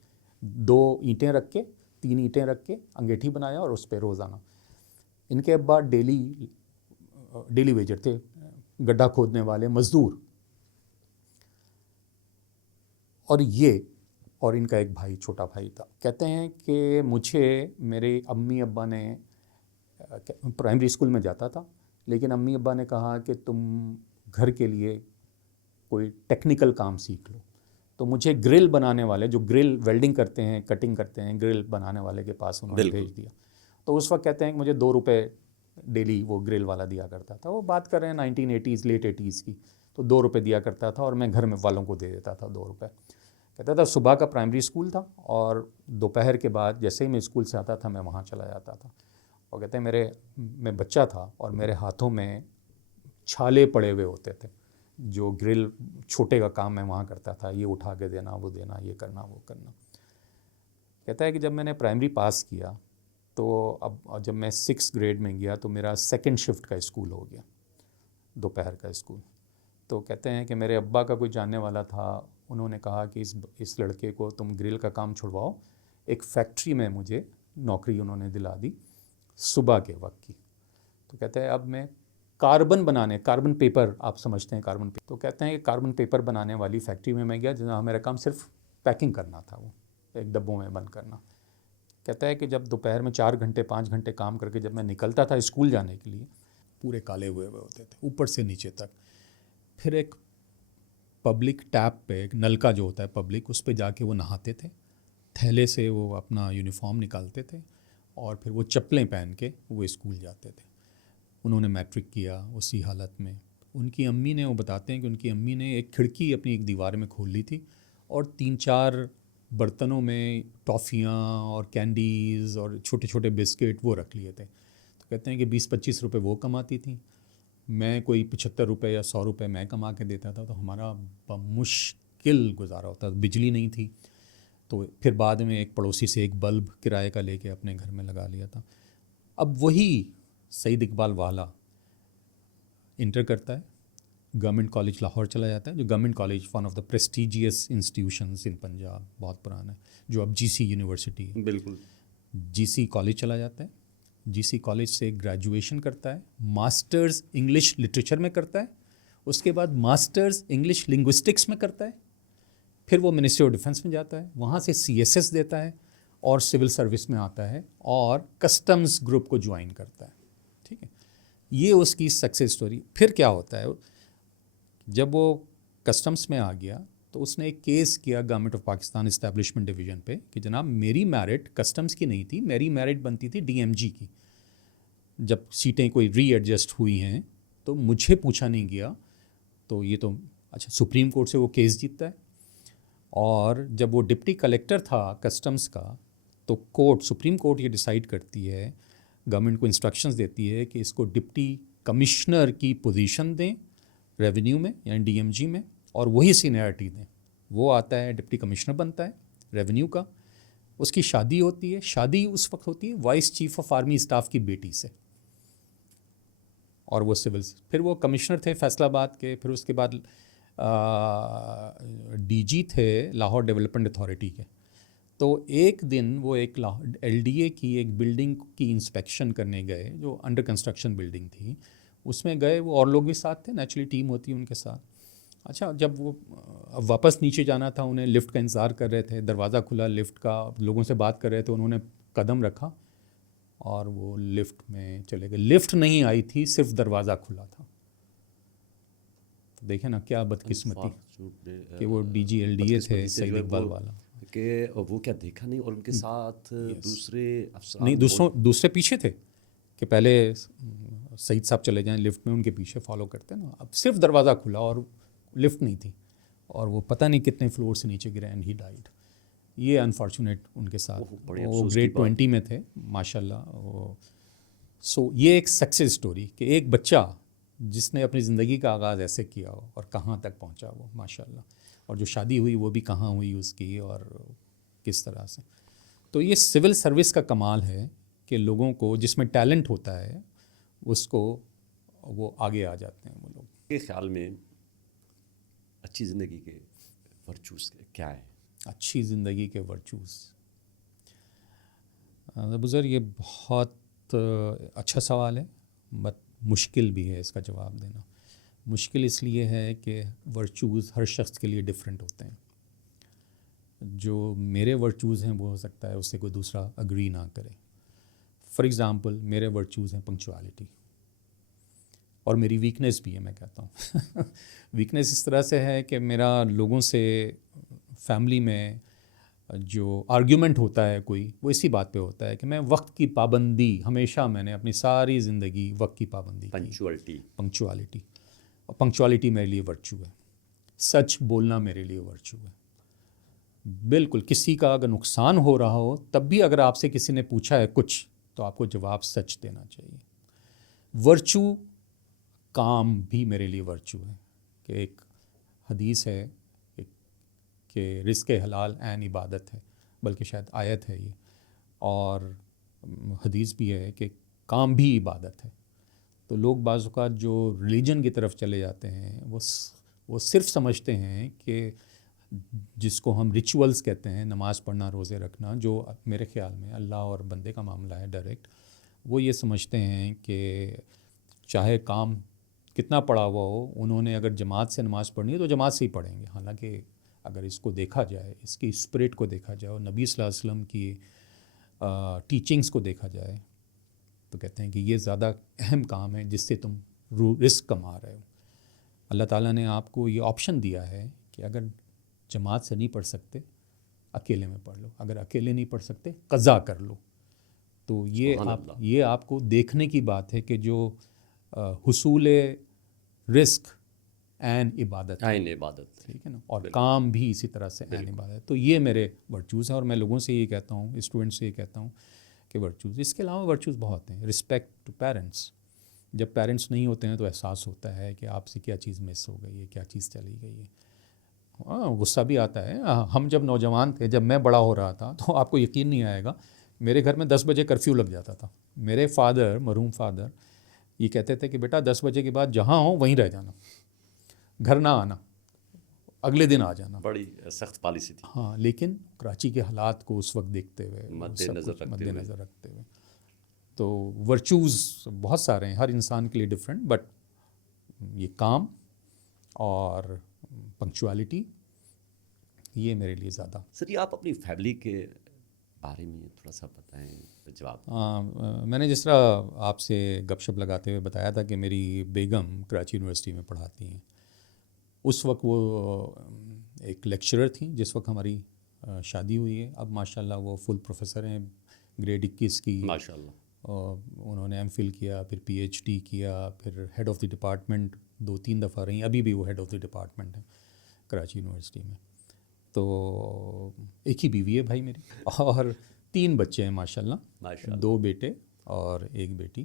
2 اینٹیں رکھ کے، 3 اینٹیں رکھ کے انگیٹھی بنایا، اور اس پہ روزانہ. ان کے ابا ڈیلی ویجر تھے، گڈھا کھودنے والے مزدور. اور ان کا ایک بھائی، چھوٹا بھائی تھا. کہتے ہیں کہ مجھے میرے امی ابا نے، پرائمری اسکول میں جاتا تھا، لیکن امی ابا نے کہا کہ تم گھر کے لیے کوئی ٹیکنیکل کام سیکھ لو. تو مجھے گرل بنانے والے، جو گرل ویلڈنگ کرتے ہیں، کٹنگ کرتے ہیں، گرل بنانے والے کے پاس انہوں نے بھیج دیا. تو اس وقت کہتے ہیں کہ مجھے 2 روپے ڈیلی وہ گرل والا دیا کرتا تھا. وہ بات کر رہے ہیں 1980s لیٹ 80s کی. تو 2 روپے دیا کرتا تھا، اور میں گھر میں والوں کو دے دیتا تھا 2 روپے. کہتا تھا صبح کا پرائمری اسکول تھا، اور دوپہر کے بعد جیسے ہی میں اسکول سے آتا تھا میں وہاں چلا جاتا تھا. اور کہتے ہیں میں بچہ تھا، اور میرے ہاتھوں میں چھالے پڑے ہوئے ہوتے تھے. جو گرل چھوٹے کا کام میں وہاں کرتا تھا, یہ اٹھا کے دینا, وہ دینا, یہ کرنا, وہ کرنا. کہتا ہے کہ جب میں نے پرائمری پاس کیا تو اب جب میں 6 گریڈ میں گیا تو میرا 2nd شفٹ کا اسکول ہو گیا, دوپہر کا اسکول. تو کہتے ہیں کہ میرے ابا کا کوئی جاننے والا تھا, انہوں نے کہا کہ اس لڑکے کو تم گرل کا کام چھڑواؤ. ایک فیکٹری میں مجھے نوکری انہوں نے دلا دی صبح کے وقت کی. تو کہتے ہیں اب میں کاربن پیپر, آپ سمجھتے ہیں کاربن پیپر, تو کہتے ہیں کہ کاربن پیپر بنانے والی فیکٹری میں گیا جہاں میرا کام صرف پیکنگ کرنا تھا, وہ ایک ڈبوں میں بند کرنا. کہتا ہے کہ جب دوپہر میں 4 گھنٹے 5 گھنٹے کام کر کے جب میں نکلتا تھا اسکول جانے کے لیے, پورے کالے ہوئے ہوتے تھے اوپر سے نیچے تک. پھر ایک پبلک ٹیپ پہ, ایک نلکا جو ہوتا ہے پبلک, اس پہ جا کے وہ نہاتے تھے, تھیلے سے وہ اپنا یونیفارم نکالتے تھے اور پھر وہ چپلیں پہن کے وہ اسکول جاتے تھے. انہوں نے میٹرک کیا اسی حالت میں. ان کی امی نے, وہ بتاتے ہیں کہ ان کی امی نے ایک کھڑکی اپنی ایک دیوار میں کھول لی تھی اور 3-4 برتنوں میں ٹافیاں اور کینڈیز اور چھوٹے چھوٹے بسکٹ وہ رکھ لیے تھے. تو کہتے ہیں کہ 20-25 روپے وہ کماتی تھیں, میں کوئی 75 روپے یا 100 روپے میں کما کے دیتا تھا. تو ہمارا مشکل گزارا ہوتا تھا, بجلی نہیں تھی. تو پھر بعد میں ایک پڑوسی سے ایک بلب کرائے کا لے کے اپنے گھر میں لگا لیا تھا. اب وہی سعید اقبال والا انٹر کرتا ہے, گورنمنٹ کالج لاہور چلا جاتا ہے, جو government college one of the prestigious institutions in Punjab, بہت پرانا ہے, جو اب جی سی یونیورسٹی ہے. بالکل. جی سی کالج چلا جاتا ہے, جی سی کالج سے گریجویشن کرتا ہے, ماسٹرز انگلش لٹریچر میں کرتا ہے, اس کے بعد ماسٹرز انگلش لنگوسٹکس میں کرتا ہے. پھر وہ منسٹری آف ڈیفنس میں جاتا ہے, وہاں سے سی ایس ایس دیتا ہے اور سول سروس میں آتا ہے اور کسٹمز گروپ کو جوائن کرتا ہے. ٹھیک ہے, یہ اس کی سکسیز سٹوری. پھر کیا ہوتا ہے, جب وہ کسٹمز میں آ گیا تو اس نے ایک کیس کیا government of Pakistan establishment division پہ کہ جناب میری میرٹ کسٹمز کی نہیں تھی, میری میرٹ بنتی تھی ڈی ایم جی کی. جب سیٹیں کوئی ری ایڈجسٹ ہوئی ہیں تو مجھے پوچھا نہیں گیا. تو یہ تو اچھا, سپریم کورٹ سے وہ کیس جیتتا ہے. اور جب وہ ڈپٹی کلیکٹر تھا کسٹمز کا تو سپریم کورٹ یہ ڈیسائیڈ کرتی ہے, گورنمنٹ کو انسٹرکشنز دیتی ہے کہ اس کو ڈپٹی کمشنر کی پوزیشن دیں ریونیو میں یعنی ڈی ایم جی میں, اور وہی سینیئرٹی دیں. وہ آتا ہے ڈپٹی کمشنر بنتا ہے ریونیو کا. اس کی شادی ہوتی ہے, شادی اس وقت ہوتی ہے vice chief of army staff کی بیٹی سے, اور وہ سول. پھر وہ کمشنر تھے فیصل آباد کے, پھر اس کے بعد ڈی جی تھے لاہور ڈیولپمنٹ اتھارٹی کے. تو ایک دن وہ ایک ایل ڈی اے کی ایک بلڈنگ کی انسپیکشن کرنے گئے جو انڈر کنسٹرکشن بلڈنگ تھی, اس میں گئے. وہ اور لوگ بھی ساتھ تھے, نیچرلی ٹیم ہوتی ہے ان کے ساتھ. اچھا, جب وہ واپس نیچے جانا تھا, انہیں لفٹ کا انتظار کر رہے تھے, دروازہ کھلا لفٹ کا, لوگوں سے بات کر رہے تھے, انہوں نے قدم رکھا اور وہ لفٹ میں چلے گئے. لفٹ نہیں آئی تھی, صرف دروازہ کھلا تھا. دیکھیں نا کیا بدقسمتی کہ وہ D G L D A تھے سعید اقبال والا, کہ وہ کیا دیکھا نہیں, اور ان کے ساتھ دوسرے افسران نہیں, دوسرے پیچھے تھے کہ پہلے سعید صاحب چلے جائیں لفٹ میں, ان کے پیچھے فالو کرتے نا. اب صرف دروازہ کھلا اور لفٹ نہیں تھی, اور وہ پتہ نہیں کتنے فلور سے نیچے گرے اینڈ ہی ڈائیڈ. یہ انفارچونیٹ ان کے ساتھ. وہ گریڈ 20 میں تھے ماشاء اللہ. سو یہ ایک سکسیز سٹوری کہ ایک بچہ جس نے اپنی زندگی کا آغاز ایسے کیا ہو اور کہاں تک پہنچا وہ ماشاء اللہ, اور جو شادی ہوئی وہ بھی کہاں ہوئی اس کی اور کس طرح سے. تو یہ سول سروس کا کمال ہے کہ لوگوں کو جس میں ٹیلنٹ ہوتا ہے اس کو وہ آگے آ جاتے ہیں وہ لوگ. کے خیال میں اچھی زندگی کے ورچوز کیا ہیں؟ اچھی زندگی کے ورچوز, بزرگ یہ بہت اچھا سوال ہے, بٹ مشکل بھی ہے اس کا جواب دینا. مشکل اس لیے ہے کہ ورچوز ہر شخص کے لیے ڈیفرنٹ ہوتے ہیں. جو میرے ورچوز ہیں وہ ہو سکتا ہے اس سے کوئی دوسرا اگری نہ کرے. فار ایگزامپل میرے ورچوز ہیں پنکچوالٹی, اور میری ویکنیس بھی ہے. میں کہتا ہوں ویکنیس اس طرح سے ہے کہ میرا لوگوں سے فیملی میں جو آرگیومنٹ ہوتا ہے کوئی, وہ اسی بات پہ ہوتا ہے کہ میں وقت کی پابندی, ہمیشہ میں نے اپنی ساری زندگی وقت کی پابندی کی. پنکچوالٹی اور پنکچوالٹی میرے لیے ورچو ہے. سچ بولنا میرے لیے ورچو ہے. بالکل کسی کا اگر نقصان ہو رہا ہو تب بھی اگر آپ سے کسی نے پوچھا ہے کچھ تو آپ کو جواب سچ دینا چاہیے. ورچو کام بھی میرے لیے ورچو ہے. کہ ایک حدیث ہے کہ رزق حلال عین عبادت ہے، بلکہ شاید آیت ہے یہ، اور حدیث بھی ہے کہ کام بھی عبادت ہے. تو لوگ بعض اوقات جو ریلیجن کی طرف چلے جاتے ہیں وہ صرف سمجھتے ہیں کہ جس کو ہم ریچولز کہتے ہیں، نماز پڑھنا، روزے رکھنا، جو میرے خیال میں اللہ اور بندے کا معاملہ ہے ڈائریکٹ، وہ یہ سمجھتے ہیں کہ چاہے کام کتنا پڑا ہوا ہو، انہوں نے اگر جماعت سے نماز پڑھنی ہے تو جماعت سے ہی پڑھیں گے. حالانکہ اگر اس کو دیکھا جائے، اس کی اسپرٹ کو دیکھا جائے اور نبی صلی اللہ علیہ وسلم کی ٹیچنگز کو دیکھا جائے تو کہتے ہیں کہ یہ زیادہ اہم کام ہے جس سے تم رزق کما رہے ہو. اللہ تعالیٰ نے آپ کو یہ آپشن دیا ہے کہ اگر جماعت سے نہیں پڑھ سکتے اکیلے میں پڑھ لو، اگر اکیلے نہیں پڑھ سکتے قضا کر لو. تو یہ آپ کو دیکھنے کی بات ہے کہ جو حصول رزق عین عبادت ٹھیک ہے نا، اور کام بھی اسی طرح سے عین عبادت. تو یہ میرے ورچوز ہیں، اور میں لوگوں سے یہ کہتا ہوں، اسٹوڈنٹ سے یہ کہتا ہوں کہ ورچوز، اس کے علاوہ ورچوز بہت ہیں. رسپیکٹ ٹو پیرنٹس، جب پیرنٹس نہیں ہوتے ہیں تو احساس ہوتا ہے کہ آپ سے کیا چیز مس ہو گئی ہے، کیا چیز چلی گئی ہے. غصہ بھی آتا ہے. ہم جب نوجوان تھے، جب میں بڑا ہو رہا تھا، تو آپ کو یقین نہیں آئے گا، میرے گھر میں 10 بجے کرفیو لگ جاتا تھا. میرے فادر، مرحوم فادر، یہ کہتے تھے کہ بیٹا 10 بجے کے بعد جہاں ہوں وہیں رہ جانا، گھر نہ آنا، اگلے دن آ جانا. بڑی سخت پالیسی تھی. ہاں، لیکن کراچی کے حالات کو اس وقت دیکھتے ہوئے، مد نظر رکھتے ہوئے، تو ورچوز بہت سارے ہیں، ہر انسان کے لیے ڈفرینٹ، بٹ یہ کام اور پنکچوالٹی یہ میرے لیے زیادہ. سر، یہ آپ اپنی فیملی کے بارے میں تھوڑا سا بتائیں. جواب میں نے جس طرح آپ سے گپ شپ لگاتے ہوئے بتایا تھا کہ میری بیگم کراچی یونیورسٹی میں پڑھاتی ہیں. اس وقت وہ ایک لیکچرر تھیں جس وقت ہماری شادی ہوئی ہے. اب ماشاءاللہ وہ فل پروفیسر ہیں، گریڈ 21 کی ماشاءاللہ. انہوں نے ایم فل کیا، پھر پی ایچ ڈی کیا، پھر ہیڈ آف دی ڈپارٹمنٹ 2-3 دفعہ رہی. ابھی بھی وہ ہیڈ آف دی ڈپارٹمنٹ ہیں کراچی یونیورسٹی میں. تو ایک ہی بیوی ہے بھائی میری، اور 3 بچے ہیں ماشاءاللہ، 2 بیٹے اور 1 بیٹی.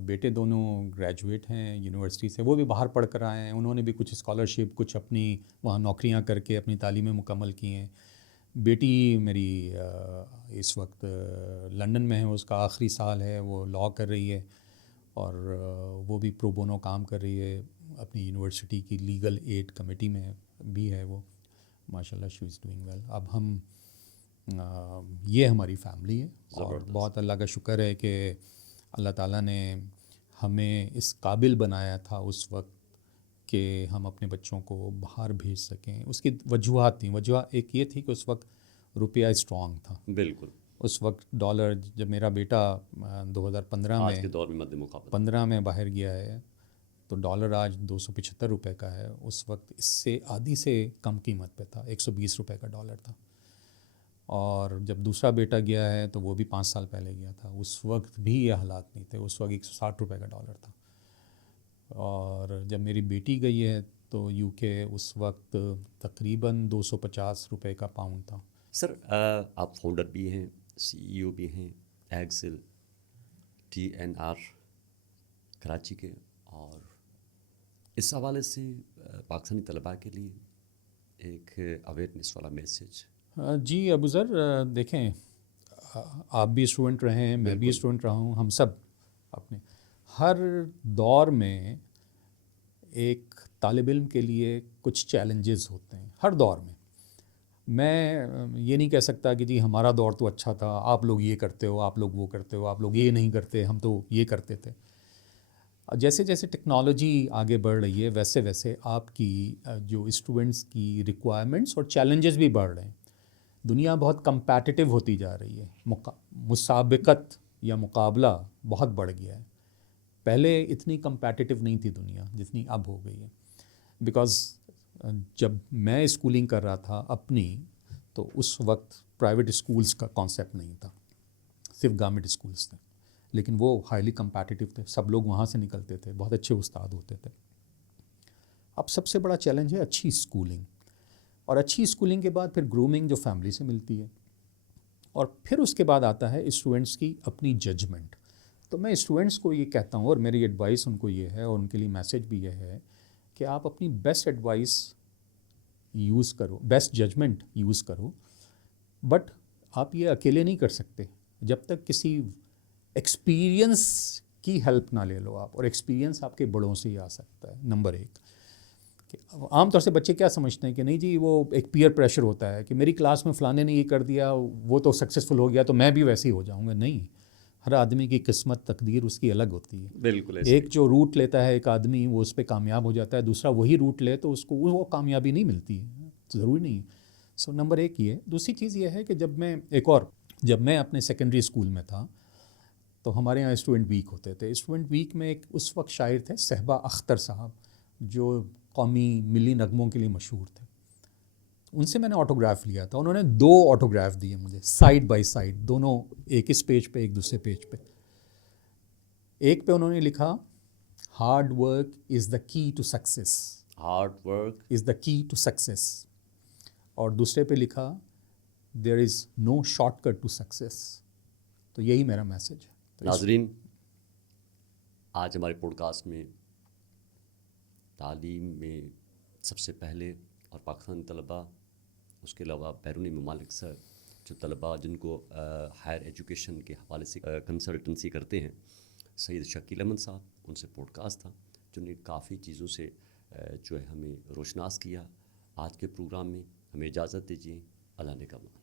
بیٹے دونوں گریجویٹ ہیں یونیورسٹی سے، وہ بھی باہر پڑھ کر آئے ہیں. انہوں نے بھی کچھ اسکالرشپ، کچھ اپنی وہاں نوکریاں کر کے اپنی تعلیمیں مکمل کی ہیں. بیٹی میری اس وقت لندن میں ہے، اس کا آخری سال ہے، وہ لاء کر رہی ہے، اور وہ بھی پرو بونو کام کر رہی ہے اپنی یونیورسٹی کی لیگل ایڈ کمیٹی میں بھی ہے وہ. ماشاءاللہ شی از ڈوئنگ ویل. اب ہم یہ ہماری فیملی ہے، اور بہت اللہ کا شکر ہے کہ اللہ تعالیٰ نے ہمیں اس قابل بنایا تھا اس وقت کہ ہم اپنے بچوں کو باہر بھیج سکیں. اس کی وجوہات تھیں. وجہ ایک یہ تھی کہ اس وقت روپیہ اسٹرانگ تھا. بالکل. اس وقت ڈالر، جب میرا بیٹا 2015 آج کے دور میں مد مقابل 15 میں باہر گیا ہے، تو ڈالر آج 275 روپے کا ہے. اس وقت اس سے آدھی سے کم قیمت پہ تھا، 120 روپے کا ڈالر تھا. اور جب دوسرا بیٹا گیا ہے تو وہ بھی 5 سال پہلے گیا تھا، اس وقت بھی یہ حالات نہیں تھے. اس وقت 160 روپے کا ڈالر تھا. اور جب میری بیٹی گئی ہے تو یو کے اس وقت تقریباً 250 روپے کا پاؤنڈ تھا. سر، آپ فاؤنڈر بھی ہیں، CEO بھی ہیں ایگزل TNR کراچی کے، اور اس حوالے سے پاکستانی طلباء کے لیے ایک اویئرنیس والا میسیج. جی ابو ذر، دیکھیں، آپ بھی اسٹوڈنٹ رہے ہیں، میں بھی اسٹوڈنٹ رہا ہوں، ہم سب اپنے ہر دور میں ایک طالب علم کے لیے کچھ چیلنجز ہوتے ہیں، ہر دور میں. میں یہ نہیں کہہ سکتا کہ جی ہمارا دور تو اچھا تھا، آپ لوگ یہ کرتے ہو، آپ لوگ وہ کرتے ہو، آپ لوگ یہ نہیں کرتے، ہم تو یہ کرتے تھے. جیسے جیسے ٹیکنالوجی آگے بڑھ رہی ہے ویسے ویسے آپ کی جو اسٹوڈنٹس کی ریکوائرمنٹس اور چیلنجز بھی بڑھ رہے ہیں. دنیا بہت کمپیٹیٹیو ہوتی جا رہی ہے، مسابقت یا مقابلہ بہت بڑھ گیا ہے. پہلے اتنی کمپیٹیٹیو نہیں تھی دنیا جتنی اب ہو گئی ہے. بیکاز جب میں اسکولنگ کر رہا تھا اپنی، تو اس وقت پرائیویٹ اسکولس کا کانسیپٹ نہیں تھا، صرف گورنمنٹ اسکولس تھے. لیکن وہ ہائیلی کمپیٹیٹیو تھے، سب لوگ وہاں سے نکلتے تھے، بہت اچھے استاد ہوتے تھے. اب سب سے بڑا چیلنج ہے اچھی اسکولنگ، اور اچھی اسکولنگ کے بعد پھر گرومنگ جو فیملی سے ملتی ہے، اور پھر اس کے بعد آتا ہے اسٹوڈنٹس کی اپنی ججمنٹ. تو میں اسٹوڈنٹس کو یہ کہتا ہوں، اور میری ایڈوائس ان کو یہ ہے، اور ان کے لیے میسیج بھی یہ ہے کہ آپ اپنی بیسٹ ایڈوائس یوز کرو, بیسٹ ججمنٹ یوز کرو, بٹ آپ یہ اکیلے نہیں کر سکتے جب تک کسی ایکسپیرئنس کی ہیلپ نہ لے لو آپ. اور ایکسپیرئنس آپ کے بڑوں سے ہی آ سکتا ہے. نمبر ایک, کہ عام طور سے بچے کیا سمجھتے ہیں کہ نہیں جی وہ ایک پیئر پریشر ہوتا ہے کہ میری کلاس میں فلانے نے یہ کر دیا, وہ تو سکسیزفل ہو گیا تو میں بھی ویسے ہی ہو جاؤں گا. نہیں, ہر آدمی کی قسمت تقدیر اس کی الگ ہوتی ہے. بالکل ایک جو روٹ لیتا ہے ایک آدمی, وہ اس پہ کامیاب ہو جاتا ہے, دوسرا وہی روٹ لے تو اس کو وہ کامیابی نہیں ملتی ہے, ضروری نہیں. سو نمبر ایک یہ ہے. دوسری چیز یہ ہے کہ جب میں اپنے سیکنڈری اسکول میں تھا تو ہمارے یہاں اسٹوڈنٹ ویک ہوتے تھے. اسٹوڈنٹ ویک میں ایک اس وقت شاعر تھے صہبا اختر صاحب, جو قومی ملی نغموں کے لیے مشہور تھے. ان سے میں نے آٹوگراف لیا تھا. انہوں نے 2 آٹوگراف دیے مجھے سائڈ بائی سائڈ, دونوں, ایک اس پیج پہ ایک دوسرے پیج پہ. ایک پہ انہوں نے لکھا hard work is the key to success, hard work is the key to success, اور دوسرے پہ لکھا there is no shortcut to success. تو یہی میرا میسج ہے. ناظرین, آج ہمارے پوڈ کاسٹ میں تعلیم میں سب سے پہلے اور پاکستانی طلباء, اس کے علاوہ بیرونی ممالک سے جو طلباء جن کو ہائر ایجوکیشن کے حوالے سے کنسلٹنسی کرتے ہیں, سید شکیل احمد صاحب, ان سے پوڈ کاسٹ تھا جنہوں نے کافی چیزوں سے جو ہے ہمیں روشناس کیا. آج کے پروگرام میں ہمیں اجازت دیجیے. اللہ نے کمان.